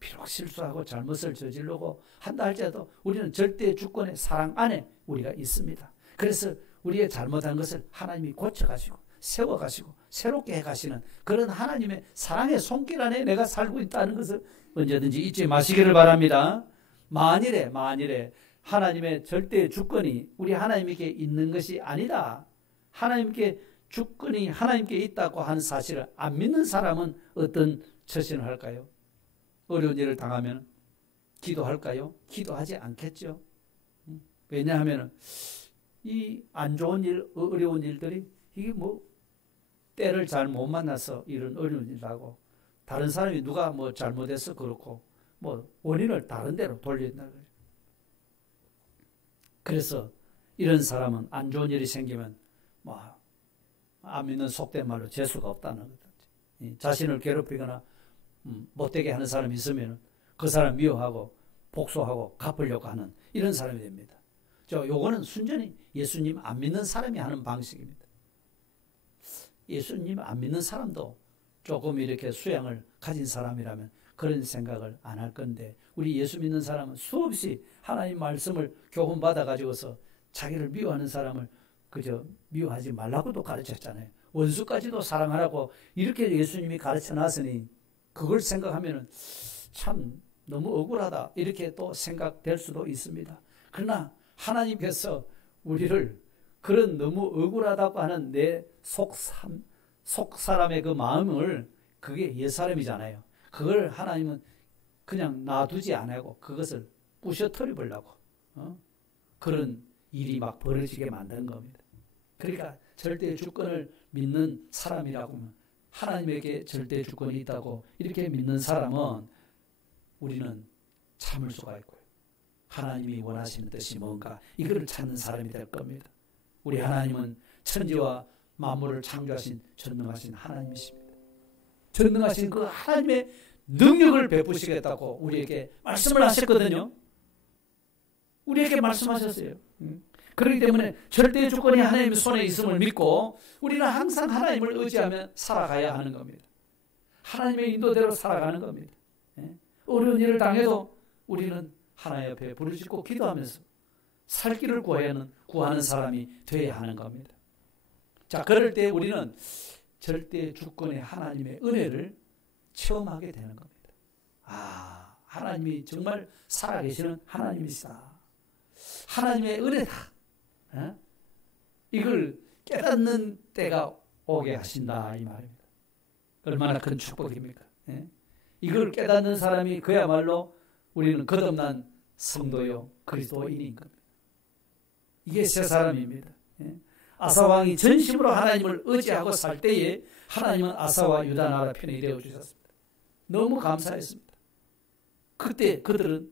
비록 실수하고 잘못을 저지르고 한다 할지라도 우리는 절대 주권의 사랑 안에 우리가 있습니다. 그래서 우리의 잘못한 것을 하나님이 고쳐가시고 세워가시고 새롭게 해가시는 그런 하나님의 사랑의 손길 안에 내가 살고 있다는 것을 언제든지 잊지 마시기를 바랍니다. 만일에 하나님의 절대 주권이 우리 하나님께 있는 것이 아니다. 하나님께 주권이 하나님께 있다고 하는 사실을 안 믿는 사람은 어떤 처신을 할까요? 어려운 일을 당하면 기도할까요? 기도하지 않겠죠. 왜냐하면 이 안 좋은 일, 어려운 일들이 이게 때를 잘 못 만나서 이런 어려운 일하고 다른 사람이 누가 잘못해서 그렇고 원인을 다른 데로 돌린다. 그래서 이런 사람은 안 좋은 일이 생기면 안 믿는 속된 말로 재수가 없다는 거죠. 자신을 괴롭히거나 못되게 하는 사람이 있으면 그 사람 미워하고 복수하고 갚으려고 하는 이런 사람이 됩니다. 요거는 순전히 예수님 안 믿는 사람이 하는 방식입니다. 예수님 안 믿는 사람도 조금 이렇게 수양을 가진 사람이라면 그런 생각을 안 할 건데 우리 예수 믿는 사람은 수없이 하나님 말씀을 교훈받아 가지고서 자기를 미워하는 사람을 그저 미워하지 말라고도 가르쳤잖아요. 원수까지도 사랑하라고 이렇게 예수님이 가르쳐 놨으니 그걸 생각하면 참 너무 억울하다 이렇게 또 생각될 수도 있습니다. 그러나 하나님께서 우리를 그런 너무 억울하다고 하는 내 속 사람의 그 마음을 그게 옛사람이잖아요. 그걸 하나님은 그냥 놔두지 않고 그것을 부셔뜨려 보려고 그런 일이 막 벌어지게 만든 겁니다. 그러니까 절대 주권을 믿는 사람이라고 하면 하나님에게 절대 주권이 있다고 이렇게 믿는 사람은 우리는 참을 수가 있고요. 하나님이 원하시는 뜻이 뭔가 이거를 찾는 사람이 될 겁니다. 우리 하나님은 천지와 만물을 창조하신 전능하신 하나님이십니다. 전능하신 그 하나님의 능력을 베푸시겠다고 우리에게 말씀을 하셨거든요. 우리에게 말씀하셨어요. 그렇기 때문에 절대 주권이 하나님의 손에 있음을 믿고 우리는 항상 하나님을 의지하며 살아가야 하는 겁니다. 하나님의 인도대로 살아가는 겁니다. 어려운 일을 당해도 우리는 하나님 앞에 부르짖고 기도하면서 살 길을 구하는 사람이 되어야 하는 겁니다. 자, 그럴 때 우리는 절대 주권의 하나님의 은혜를 체험하게 되는 겁니다. 아, 하나님이 정말 살아계시는 하나님이시다. 하나님의 은혜다. 이걸 깨닫는 때가 오게 하신다 이 말입니다. 얼마나 큰 축복입니까? 이걸 깨닫는 사람이 그야말로 우리는 거듭난 성도요 그리스도인인 겁니다. 이게 새 사람입니다. 아사왕이 전심으로 하나님을 의지하고 살 때에 하나님은 아사와 유다 나라 편에 이루어 주셨습니다. 너무 감사했습니다. 그때 그들은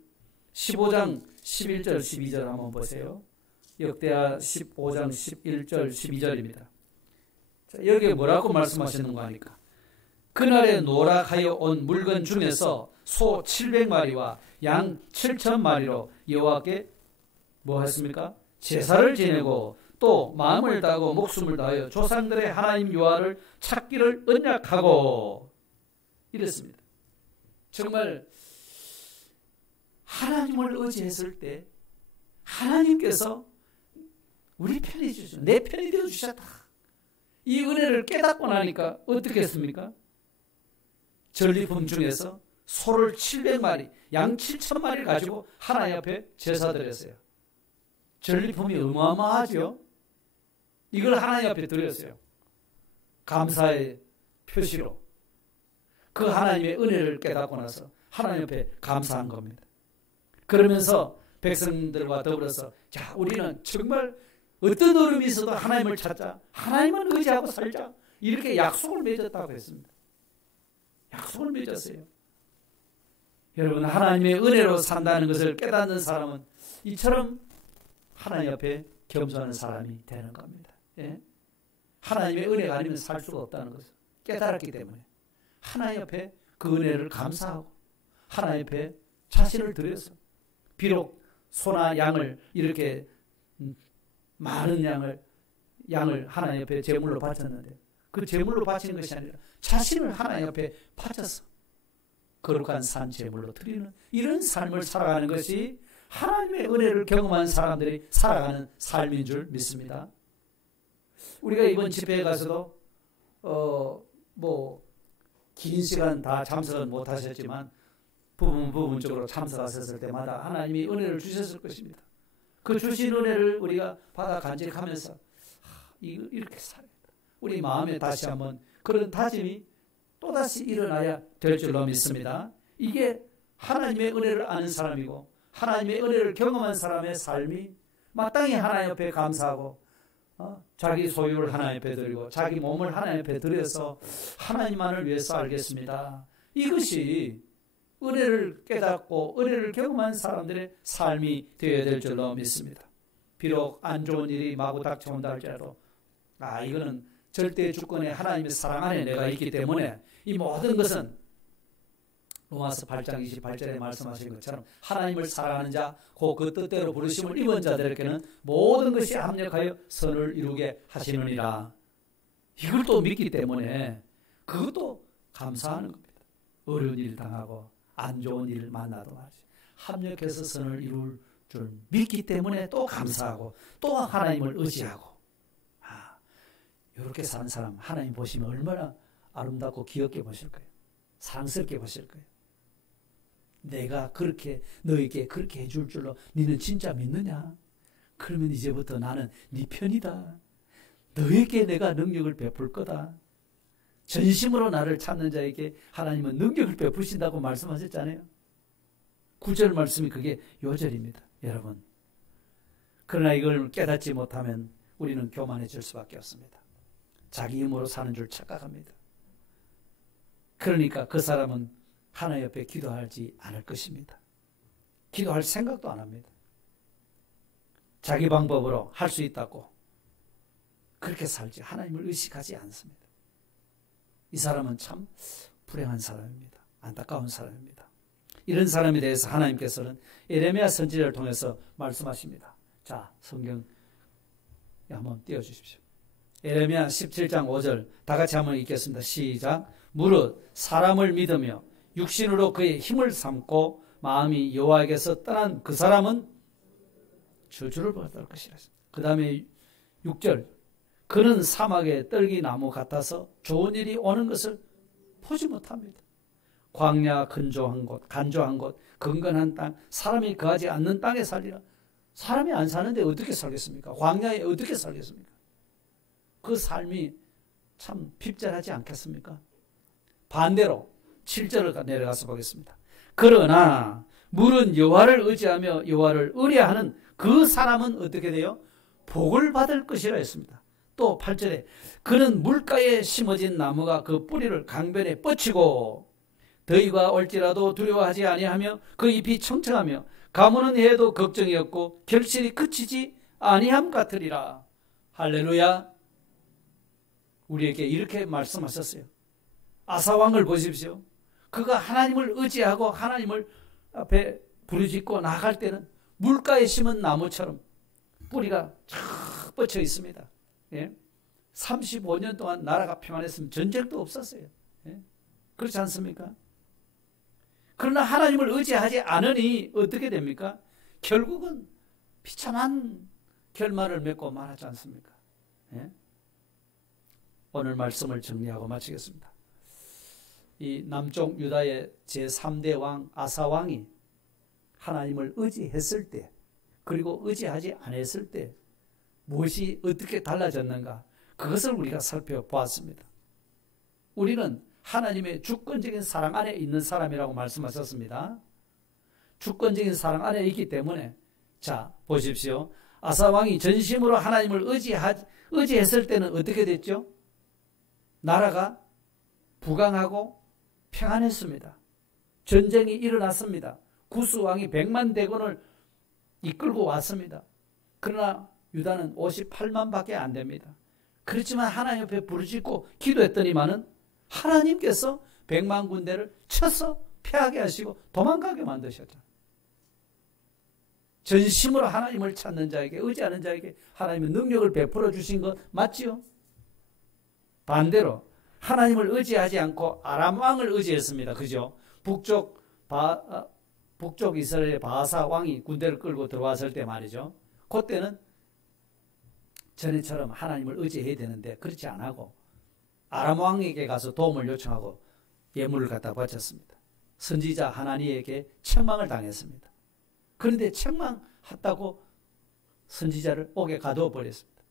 15장 11절 12절 한번 보세요. 역대하 15장 11절 12절입니다. 자, 여기에 뭐라고 말씀하시는가 하니까 그날에 노락하여 온 물건 중에서 소 700마리와 양 7,000마리로 여호와께 뭐 했습니까? 제사를 지내고 또 마음을 다하고 목숨을 다하여 조상들의 하나님 여호와를 찾기를 언약하고 이랬습니다. 정말 하나님을 의지했을 때 하나님께서 우리 편이 주셨다. 내 편이 되어 주셨다. 이 은혜를 깨닫고 나니까 어떻게 했습니까? 전리품 중에서 소를 700마리, 양 7,000마리를 가지고 하나님 앞에 제사 드렸어요. 전리품이 어마어마하죠. 이걸 하나님 앞에 드렸어요. 감사의 표시로. 그 하나님의 은혜를 깨닫고 나서 하나님 앞에 감사한 겁니다. 그러면서 백성들과 더불어서 자, 우리는 정말 어떤 어려움이 있어도 하나님을 찾자. 하나님을 의지하고 살자. 이렇게 약속을 맺었다고 했습니다. 약속을 맺었어요. 여러분, 하나님의 은혜로 산다는 것을 깨닫는 사람은 이처럼 하나님 앞에 겸손한 사람이 되는 겁니다. 예? 하나님의 은혜가 아니면 살 수가 없다는 것을 깨달았기 때문에 하나님 앞에 그 은혜를 감사하고 하나님 앞에 자신을 드려서 비록 소나 양을 이렇게 많은 양을 하나님 앞에 제물로 바쳤는데 그 제물로 바치는 것이 아니라 자신을 하나님 앞에 바쳐서 거룩한 산 제물로 드리는 이런 삶을 살아가는 것이 하나님의 은혜를 경험한 사람들이 살아가는 삶인 줄 믿습니다. 우리가 이번 집회에 가서도 긴 시간 다 참석은 못 하셨지만 부분적으로 참석하셨을 때마다 하나님이 은혜를 주셨을 것입니다. 그 주신 은혜를 우리가 받아 간직하면서 이렇게 살아야 돼. 우리 마음에 다시 한번 그런 다짐이 또다시 일어나야 될 줄로 믿습니다. 이게 하나님의 은혜를 아는 사람이고 하나님의 은혜를 경험한 사람의 삶이 마땅히 하나님 앞에 감사하고 자기 소유를 하나님 앞에 드리고 자기 몸을 하나님 앞에 드려서 하나님만을 위해서 알겠습니다. 이것이 은혜를 깨닫고 은혜를 경험한 사람들의 삶이 되어야 될 줄로 믿습니다. 비록 안 좋은 일이 마구 닥쳐온다 할지라도 이거는 절대 주권의 하나님의 사랑 안에 내가 있기 때문에 이 모든 것은 로마서 8장 28절에 말씀하신 것처럼 하나님을 사랑하는 자, 그 뜻대로 부르심을 입은 자들에게는 모든 것이 합력하여 선을 이루게 하시느니라. 이걸 또 믿기 때문에 그것도 감사하는 겁니다. 어려운 일 당하고 안 좋은 일 만나도 말이지. 합력해서 선을 이룰 줄 믿기 때문에 또 감사하고 또 하나님을 의지하고 이렇게 사는 사람 하나님 보시면 얼마나 아름답고 귀엽게 보실 거예요. 사랑스럽게 보실 거예요. 내가 그렇게 너에게 그렇게 해줄 줄로 너는 진짜 믿느냐? 그러면 이제부터 나는 네 편이다. 너에게 내가 능력을 베풀 거다. 전심으로 나를 찾는 자에게 하나님은 능력을 베푸신다고 말씀하셨잖아요. 9절 말씀이 그게 요절입니다. 여러분. 그러나 이걸 깨닫지 못하면 우리는 교만해질 수밖에 없습니다. 자기 힘으로 사는 줄 착각합니다. 그러니까 그 사람은 하나님 옆에 기도하지 않을 것입니다. 기도할 생각도 안 합니다. 자기 방법으로 할 수 있다고 그렇게 살지 하나님을 의식하지 않습니다. 이 사람은 참 불행한 사람입니다. 안타까운 사람입니다. 이런 사람에 대해서 하나님께서는 예레미야 선지자를 통해서 말씀하십니다. 자, 성경 한번 띄워주십시오. 예레미야 17장 5절 다 같이 한번 읽겠습니다. 시작. 무릇 사람을 믿으며 육신으로 그의 힘을 삼고 마음이 여호와에게서 떠난 그 사람은 저주를 받을 것이라. 그 다음에 6절 그는 사막의 떨기나무 같아서 좋은 일이 오는 것을 보지 못합니다. 광야 간조한 곳 건건한 땅 사람이 거하지 않는 땅에 살리라. 사람이 안 사는데 어떻게 살겠습니까? 광야에 어떻게 살겠습니까? 그 삶이 참 핍절하지 않겠습니까? 반대로 7절을 내려가서 보겠습니다. 그러나 물은 여호와를 의지하며 여호와를 의뢰하는 그 사람은 어떻게 돼요? 복을 받을 것이라 했습니다. 또 8절에 그는 물가에 심어진 나무가 그 뿌리를 강변에 뻗치고 더위가 올지라도 두려워하지 아니하며 그 잎이 청청하며 가무는 해도 걱정이 없고 결실이 그치지 아니함 같으리라. 할렐루야. 우리에게 이렇게 말씀하셨어요. 아사왕을 보십시오. 그가 하나님을 의지하고 하나님을 앞에 부르짖고 나갈 때는 물가에 심은 나무처럼 뿌리가 쫙 뻗쳐 있습니다. 예? 35년 동안 나라가 평안했으면 전쟁도 없었어요. 예? 그렇지 않습니까? 그러나 하나님을 의지하지 않으니 어떻게 됩니까? 결국은 비참한 결말을 맺고 말하지 않습니까? 예? 오늘 말씀을 정리하고 마치겠습니다. 이 남쪽 유다의 제3대 왕 아사 왕이 하나님을 의지했을 때, 그리고 의지하지 않았을 때 무엇이 어떻게 달라졌는가, 그것을 우리가 살펴보았습니다. 우리는 하나님의 주권적인 사랑 안에 있는 사람이라고 말씀하셨습니다. 주권적인 사랑 안에 있기 때문에, 자 보십시오. 아사 왕이 전심으로 하나님을 의지했을 때는 어떻게 됐죠? 나라가 부강하고 평안했습니다. 전쟁이 일어났습니다. 구스 왕이 100만 대군을 이끌고 왔습니다. 그러나 유다는 58만 밖에 안 됩니다. 그렇지만 하나님 옆에 부르짖고 기도했더니만은 하나님께서 100만 군대를 쳐서 패하게 하시고 도망가게 만드셨죠. 전심으로 하나님을 찾는 자에게, 의지하는 자에게 하나님의 능력을 베풀어 주신 것 맞지요? 반대로 하나님을 의지하지 않고 아람 왕을 의지했습니다. 그죠? 북쪽 이스라엘의 바하사 왕이 군대를 끌고 들어왔을 때 말이죠. 그때는 전에처럼 하나님을 의지해야 되는데 그렇지 않고 아람 왕에게 가서 도움을 요청하고 예물을 갖다 바쳤습니다. 선지자 하나니에게 책망을 당했습니다. 그런데 책망했다고 선지자를 옥에 가두어 버렸습니다.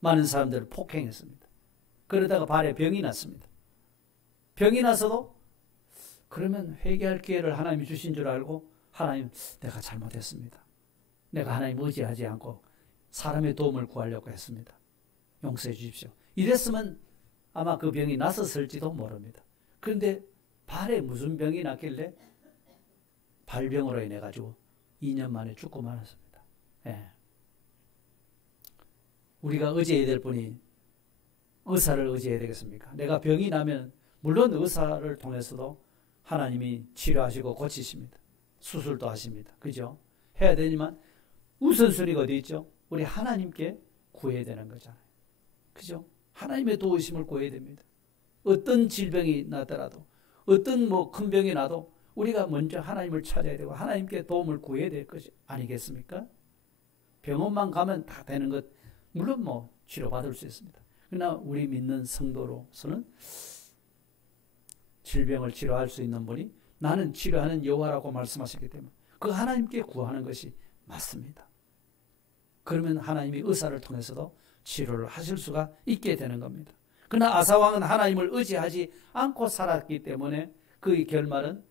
많은 사람들을 폭행했습니다. 그러다가 발에 병이 났습니다. 병이 나서도 그러면 회개할 기회를 하나님이 주신 줄 알고, 하나님 내가 잘못했습니다. 내가 하나님 의지하지 않고 사람의 도움을 구하려고 했습니다. 용서해 주십시오. 이랬으면 아마 그 병이 났었을지도 모릅니다. 그런데 발에 무슨 병이 났길래 발병으로 인해 가지고 2년 만에 죽고 말았습니다. 예. 우리가 의지해야 될 분이 의사를 의지해야 되겠습니까? 내가 병이 나면 물론 의사를 통해서도 하나님이 치료하시고 고치십니다. 수술도 하십니다. 그죠? 해야 되지만 우선순위가 어디 있죠? 우리 하나님께 구해야 되는 거잖아요. 그죠? 하나님의 도우심을 구해야 됩니다. 어떤 질병이 나더라도, 어떤 큰 병이 나도 우리가 먼저 하나님을 찾아야 되고 하나님께 도움을 구해야 될 것이 아니겠습니까? 병원만 가면 다 되는 것, 물론 치료받을 수 있습니다. 그러나 우리 믿는 성도로서는 질병을 치료할 수 있는 분이 나는 치료하는 여호와라고 말씀하셨기 때문에 그 하나님께 구하는 것이 맞습니다. 그러면 하나님이 의사를 통해서도 치료를 하실 수가 있게 되는 겁니다. 그러나 아사왕은 하나님을 의지하지 않고 살았기 때문에 그의 결말은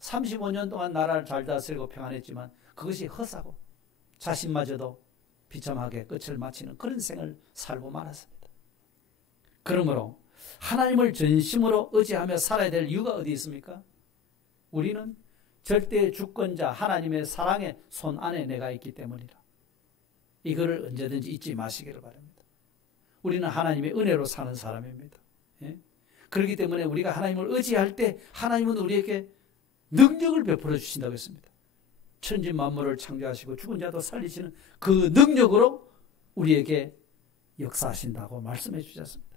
35년 동안 나라를 잘 다스리고 평안했지만 그것이 허사고 자신마저도 비참하게 끝을 마치는 그런 생을 살고 말았습니다. 그러므로 하나님을 전심으로 의지하며 살아야 될 이유가 어디 있습니까? 우리는 절대 주권자 하나님의 사랑의 손 안에 내가 있기 때문이라. 이거를 언제든지 잊지 마시기를 바랍니다. 우리는 하나님의 은혜로 사는 사람입니다. 예? 그렇기 때문에 우리가 하나님을 의지할 때 하나님은 우리에게 능력을 베풀어 주신다고 했습니다. 천지 만물을 창조하시고 죽은 자도 살리시는 그 능력으로 우리에게 역사하신다고 말씀해 주셨습니다.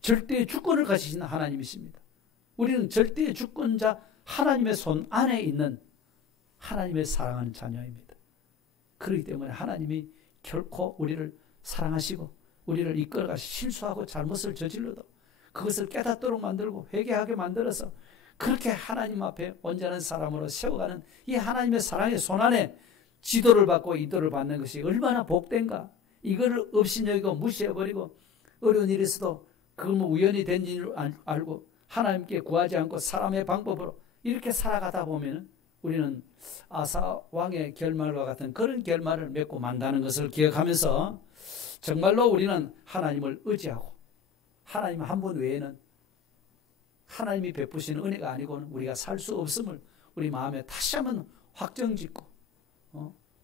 절대의 주권을 가지신 하나님이십니다. 우리는 절대의 주권자 하나님의 손 안에 있는 하나님의 사랑하는 자녀입니다. 그렇기 때문에 하나님이 결코 우리를 사랑하시고 우리를 이끌어가시 실수하고 잘못을 저질러도 그것을 깨닫도록 만들고 회개하게 만들어서 그렇게 하나님 앞에 온전한 사람으로 세워가는 이 하나님의 사랑의 손 안에 지도를 받고 인도를 받는 것이 얼마나 복된가. 이거를 업신여기고 무시해버리고 어려운 일이 있어도 그걸 우연히 된 줄 알고 하나님께 구하지 않고 사람의 방법으로 이렇게 살아가다 보면 우리는 아사 왕의 결말과 같은 그런 결말을 맺고 만다는 것을 기억하면서 정말로 우리는 하나님을 의지하고 하나님 한 분 외에는 하나님이 베푸시는 은혜가 아니고는 우리가 살 수 없음을 우리 마음에 다시 한번 확정짓고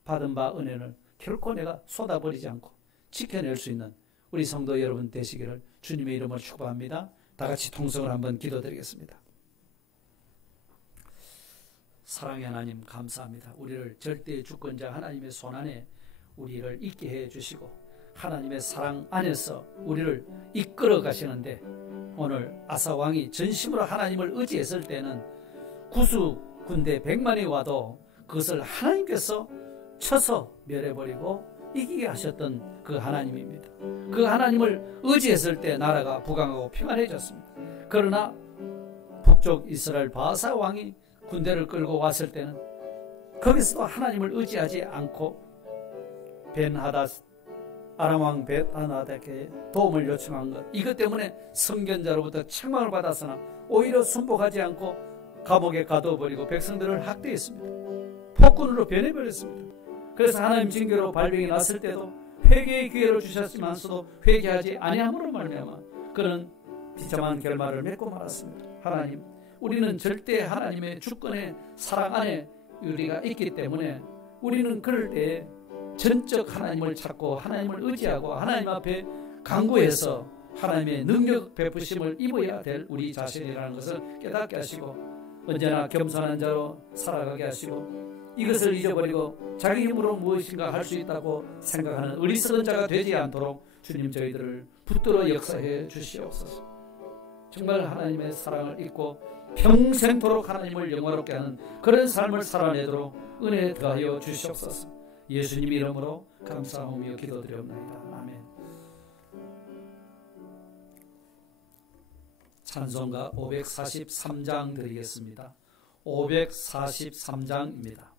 받은 바 은혜를 결코 내가 쏟아버리지 않고 지켜낼 수 있는 우리 성도 여러분 되시기를 주님의 이름으로 축복합니다. 다 같이 통성을 한번 기도드리겠습니다. 사랑의 하나님 감사합니다. 우리를 절대의 주권자 하나님의 손안에 우리를 있게 해주시고 하나님의 사랑 안에서 우리를 이끌어 가시는데 오늘 아사왕이 전심으로 하나님을 의지했을 때는 구수 군대 100만이 와도 그것을 하나님께서 쳐서 멸해버리고 이기게 하셨던 그 하나님입니다. 그 하나님을 의지했을 때 나라가 부강하고 평안해졌습니다. 그러나 북쪽 이스라엘 바사 왕이 군대를 끌고 왔을 때는 거기서도 하나님을 의지하지 않고 벤하닷 아람 왕 벤하닷에게 도움을 요청한 것, 이것 때문에 선견자로부터 책망을 받았으나 오히려 순복하지 않고 감옥에 가둬버리고 백성들을 학대했습니다. 폭군으로 변해버렸습니다. 그래서 하나님 징계로 발병이 났을 때도 회개의 기회를 주셨지만서도 회개하지 아니함으로 말미암아 그는 비참한 결말을 맺고 말았습니다. 하나님, 우리는 절대 하나님의 주권의 사랑 안에 우리가 있기 때문에 우리는 그럴 때 전적 하나님을 찾고 하나님을 의지하고 하나님 앞에 간구해서 하나님의 능력 베푸심을 입어야 될 우리 자신이라는 것을 깨닫게 하시고 언제나 겸손한 자로 살아가게 하시고 이것을 잊어버리고 자기 힘으로 무엇인가 할 수 있다고 생각하는 어리석은 자가 되지 않도록 주님 저희들을 붙들어 역사해 주시옵소서. 정말 하나님의 사랑을 잊고 평생토록 하나님을 영화롭게 하는 그런 삶을 살아내도록 은혜 더하여 주시옵소서. 예수님 이름으로 감사하며 기도드리옵나이다. 아멘. 찬송가 543장 드리겠습니다. 543장입니다.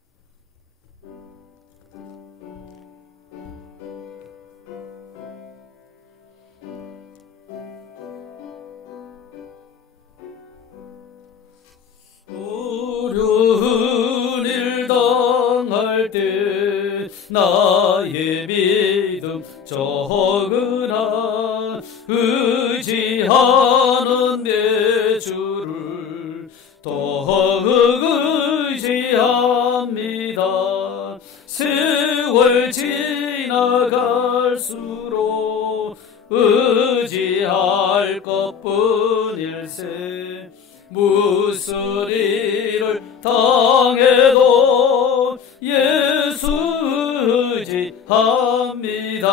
어려운 일 당할 때 나의 믿음 적으나 의지하는 내 주를 더욱 의지합니다. 세월 지나갈수록 의지할 것뿐일세. 무슨 일을 당해도 예수 의지합니다.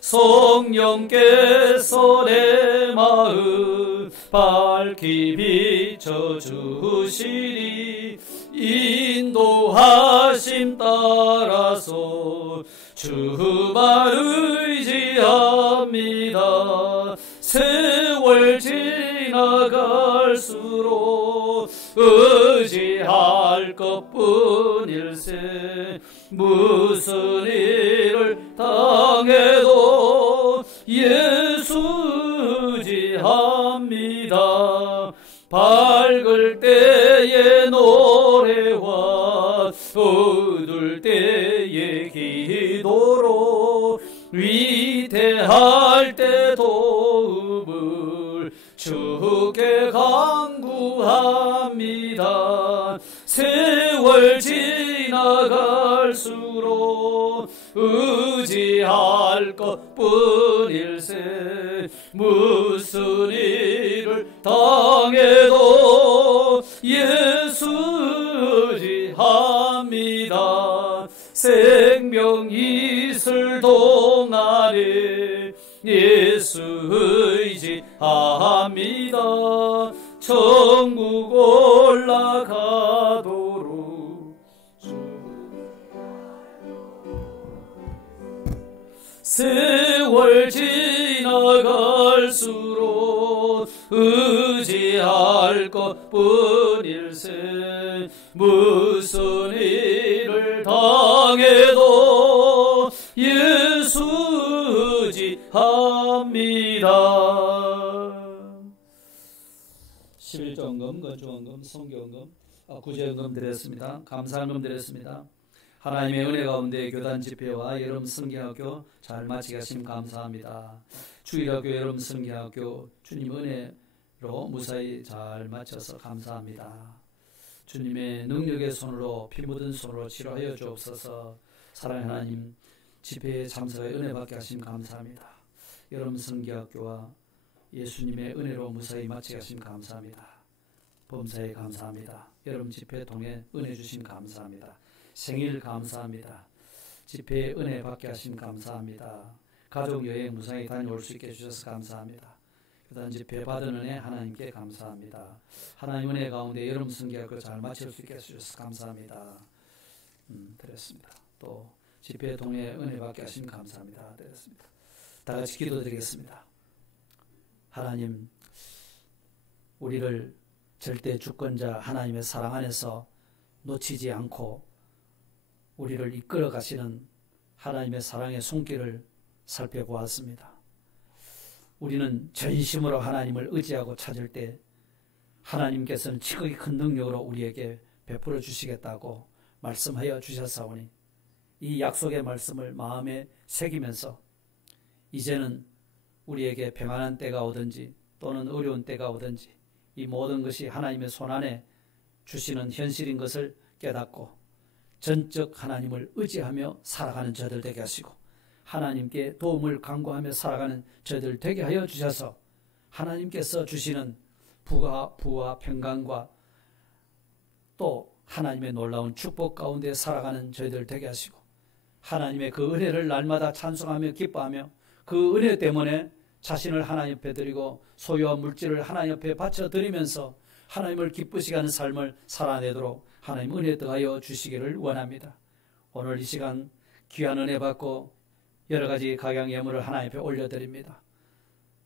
성령께서 내 마음 밝히 비춰주시리. 인도하심 따라서 주만 의지합니다. 세월 지나갈수록 의지할 것뿐일세. 무슨 일을 당해도 예수 의지합니다. 밝을 때의 노래와 어두울 때의 기도로 위대할 때 도움을 주께 간구합니다. 세월 지나갈수록 의지할 것뿐일세. 무슨 일을 당해도 예수 의지합니다. 생명 있을 동안에 예수 의지합니다. 천국 올라가도록 세월 지나갈수록 의지할 것뿐일세. 무슨 일을 당해도 예수 의지합니다. 11조헌금, 건축헌금, 성교헌금, 구제헌금 드렸습니다. 감사헌금 드렸습니다. 하나님의 은혜 가운데 교단 집회와 여름 성경학교 잘 마치게 하심 감사합니다. 주일학교, 여름 성경학교 주님 은혜로 무사히 잘 마쳐서 감사합니다. 주님의 능력의 손으로 피 묻은 손으로 치료하여 주옵소서. 사랑하는 하나님, 집회에 참석하여 은혜 받게 하심 감사합니다. 여름 성경학교와 예수님의 은혜로 무사히 마치게 하심 감사합니다. 범사에 감사합니다. 여름 집회 통해 은혜 주심 감사합니다. 생일 감사합니다. 집회에 은혜 받게 하심 감사합니다. 가족 여행 무사히 다녀올 수 있게 해주셔서 감사합니다. 교단 집회 받은 은혜 하나님께 감사합니다. 하나님 은혜 가운데 여름 성경학교 잘 마칠 수 있게 해주셔서 감사합니다. 드렸습니다. 또 집회에 통해 은혜 받게 하심 감사합니다. 드렸습니다. 다 같이 기도드리겠습니다. 하나님, 우리를 절대 주권자 하나님의 사랑 안에서 놓치지 않고 우리를 이끌어 가시는 하나님의 사랑의 손길을 살펴보았습니다. 우리는 전심으로 하나님을 의지하고 찾을 때 하나님께서는 지극히 큰 능력으로 우리에게 베풀어 주시겠다고 말씀하여 주셨사오니 이 약속의 말씀을 마음에 새기면서 이제는 우리에게 평안한 때가 오든지 또는 어려운 때가 오든지 이 모든 것이 하나님의 손안에 주시는 현실인 것을 깨닫고 전적 하나님을 의지하며 살아가는 저들 되게 하시고 하나님께 도움을 간구하며 살아가는 저들 되게 하여 주셔서 하나님께서 주시는 부와 평강과 또 하나님의 놀라운 축복 가운데 살아가는 저희들 되게 하시고 하나님의 그 은혜를 날마다 찬송하며 기뻐하며 그 은혜 때문에 자신을 하나님 앞에 드리고 소유한 물질을 하나님 앞에 바쳐드리면서 하나님을 기쁘시게 하는 삶을 살아내도록 하나님 은혜 더하여 주시기를 원합니다. 오늘 이 시간 귀한 은혜 받고 여러 가지 각양 예물을 하나님 앞에 올려드립니다.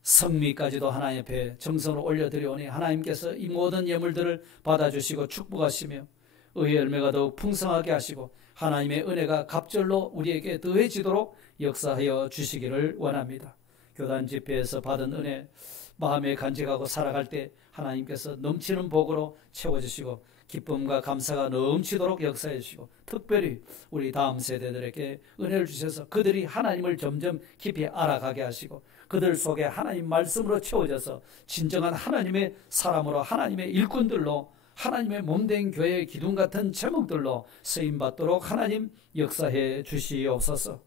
성미까지도 하나님 앞에 정성으로 올려드리오니 하나님께서 이 모든 예물들을 받아주시고 축복하시며 의의 열매가 더욱 풍성하게 하시고 하나님의 은혜가 갑절로 우리에게 더해지도록 역사하여 주시기를 원합니다. 교단 집회에서 받은 은혜 마음에 간직하고 살아갈 때 하나님께서 넘치는 복으로 채워주시고 기쁨과 감사가 넘치도록 역사해 주시고 특별히 우리 다음 세대들에게 은혜를 주셔서 그들이 하나님을 점점 깊이 알아가게 하시고 그들 속에 하나님 말씀으로 채워져서 진정한 하나님의 사람으로 하나님의 일꾼들로 하나님의 몸된 교회의 기둥 같은 제목들로 쓰임받도록 하나님 역사해 주시옵소서.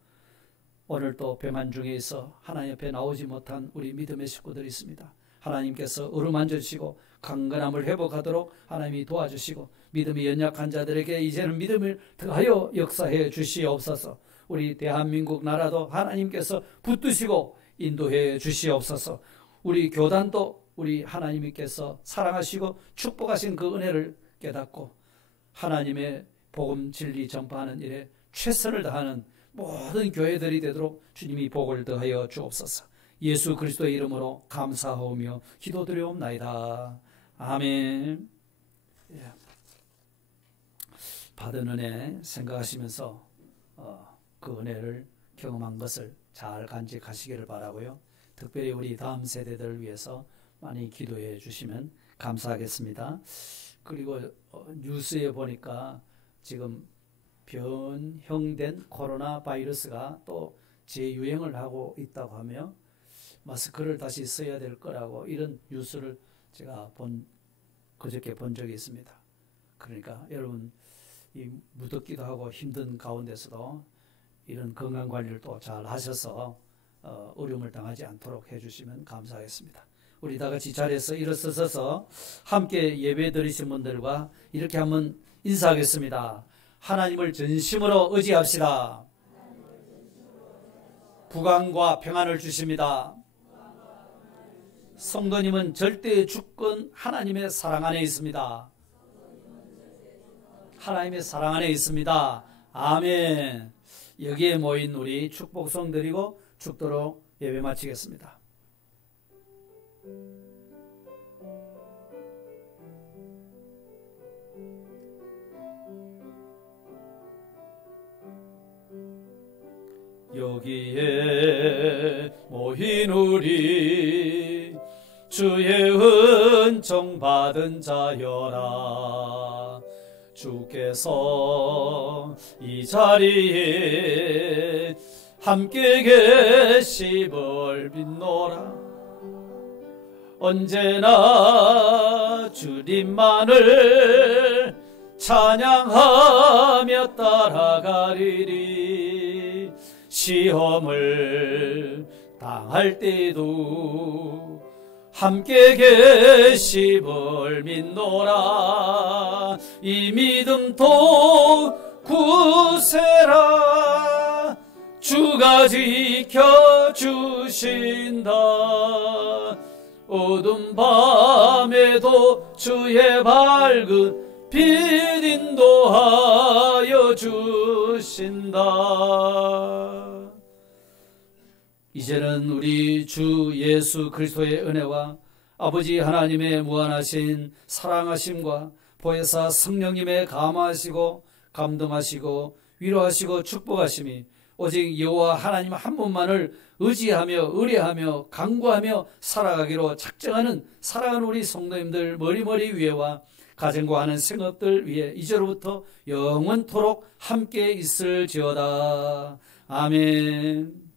오늘 또 배만 중에 있어 하나님 앞에 나오지 못한 우리 믿음의 식구들이 있습니다. 하나님께서 어루만져 주시고 강건함을 회복하도록 하나님이 도와주시고 믿음이 연약한 자들에게 이제는 믿음을 더하여 역사해 주시옵소서. 우리 대한민국 나라도 하나님께서 붙드시고 인도해 주시옵소서. 우리 교단도 우리 하나님께서 사랑하시고 축복하신 그 은혜를 깨닫고 하나님의 복음 진리 전파하는 일에 최선을 다하는 모든 교회들이 되도록 주님이 복을 더하여 주옵소서. 예수 그리스도의 이름으로 감사하오며 기도드리옵나이다. 아멘. 받은 은혜 생각하시면서 그 은혜를 경험한 것을 잘 간직하시기를 바라고요. 특별히 우리 다음 세대들을 위해서 많이 기도해 주시면 감사하겠습니다. 그리고 뉴스에 보니까 지금 변형된 코로나 바이러스가 또 재유행을 하고 있다고 하며 마스크를 다시 써야 될 거라고 이런 뉴스를 제가 그저께 본 적이 있습니다. 그러니까 여러분 이 무덥기도 하고 힘든 가운데서도 이런 건강관리를 또 잘 하셔서 어려움을 당하지 않도록 해주시면 감사하겠습니다. 우리 다 같이 자리에서 일어서서 함께 예배 드리신 분들과 이렇게 한번 인사하겠습니다. 하나님을 전심으로 의지합시다. 부강과 평안을 주십니다. 성도님은 절대의 주권 하나님의 사랑 안에 있습니다. 하나님의 사랑 안에 있습니다. 아멘. 여기에 모인 우리 축복송 드리고 죽도록 예배 마치겠습니다. 여기에 모인 우리 주의 은총 받은 자여라. 주께서 이 자리에 함께 계심을 믿노라. 언제나 주님만을 찬양하며 따라가리리. 시험을 당할 때도 함께 계심을 믿노라. 이 믿음도 굳세라. 주가 지켜주신다. 어두운 밤에도 주의 밝은 빛 인도하여 주신다. 이제는 우리 주 예수 그리스도의 은혜와 아버지 하나님의 무한하신 사랑하심과 보혜사 성령님의 감화하시고 감동하시고 위로하시고 축복하심이 오직 여호와 하나님 한 분만을 의지하며 의뢰하며 간구하며 살아가기로 작정하는 사랑하는 우리 성도님들 머리머리 위에와 가정과 하는 생업들 위에 이제로부터 영원토록 함께 있을지어다. 아멘.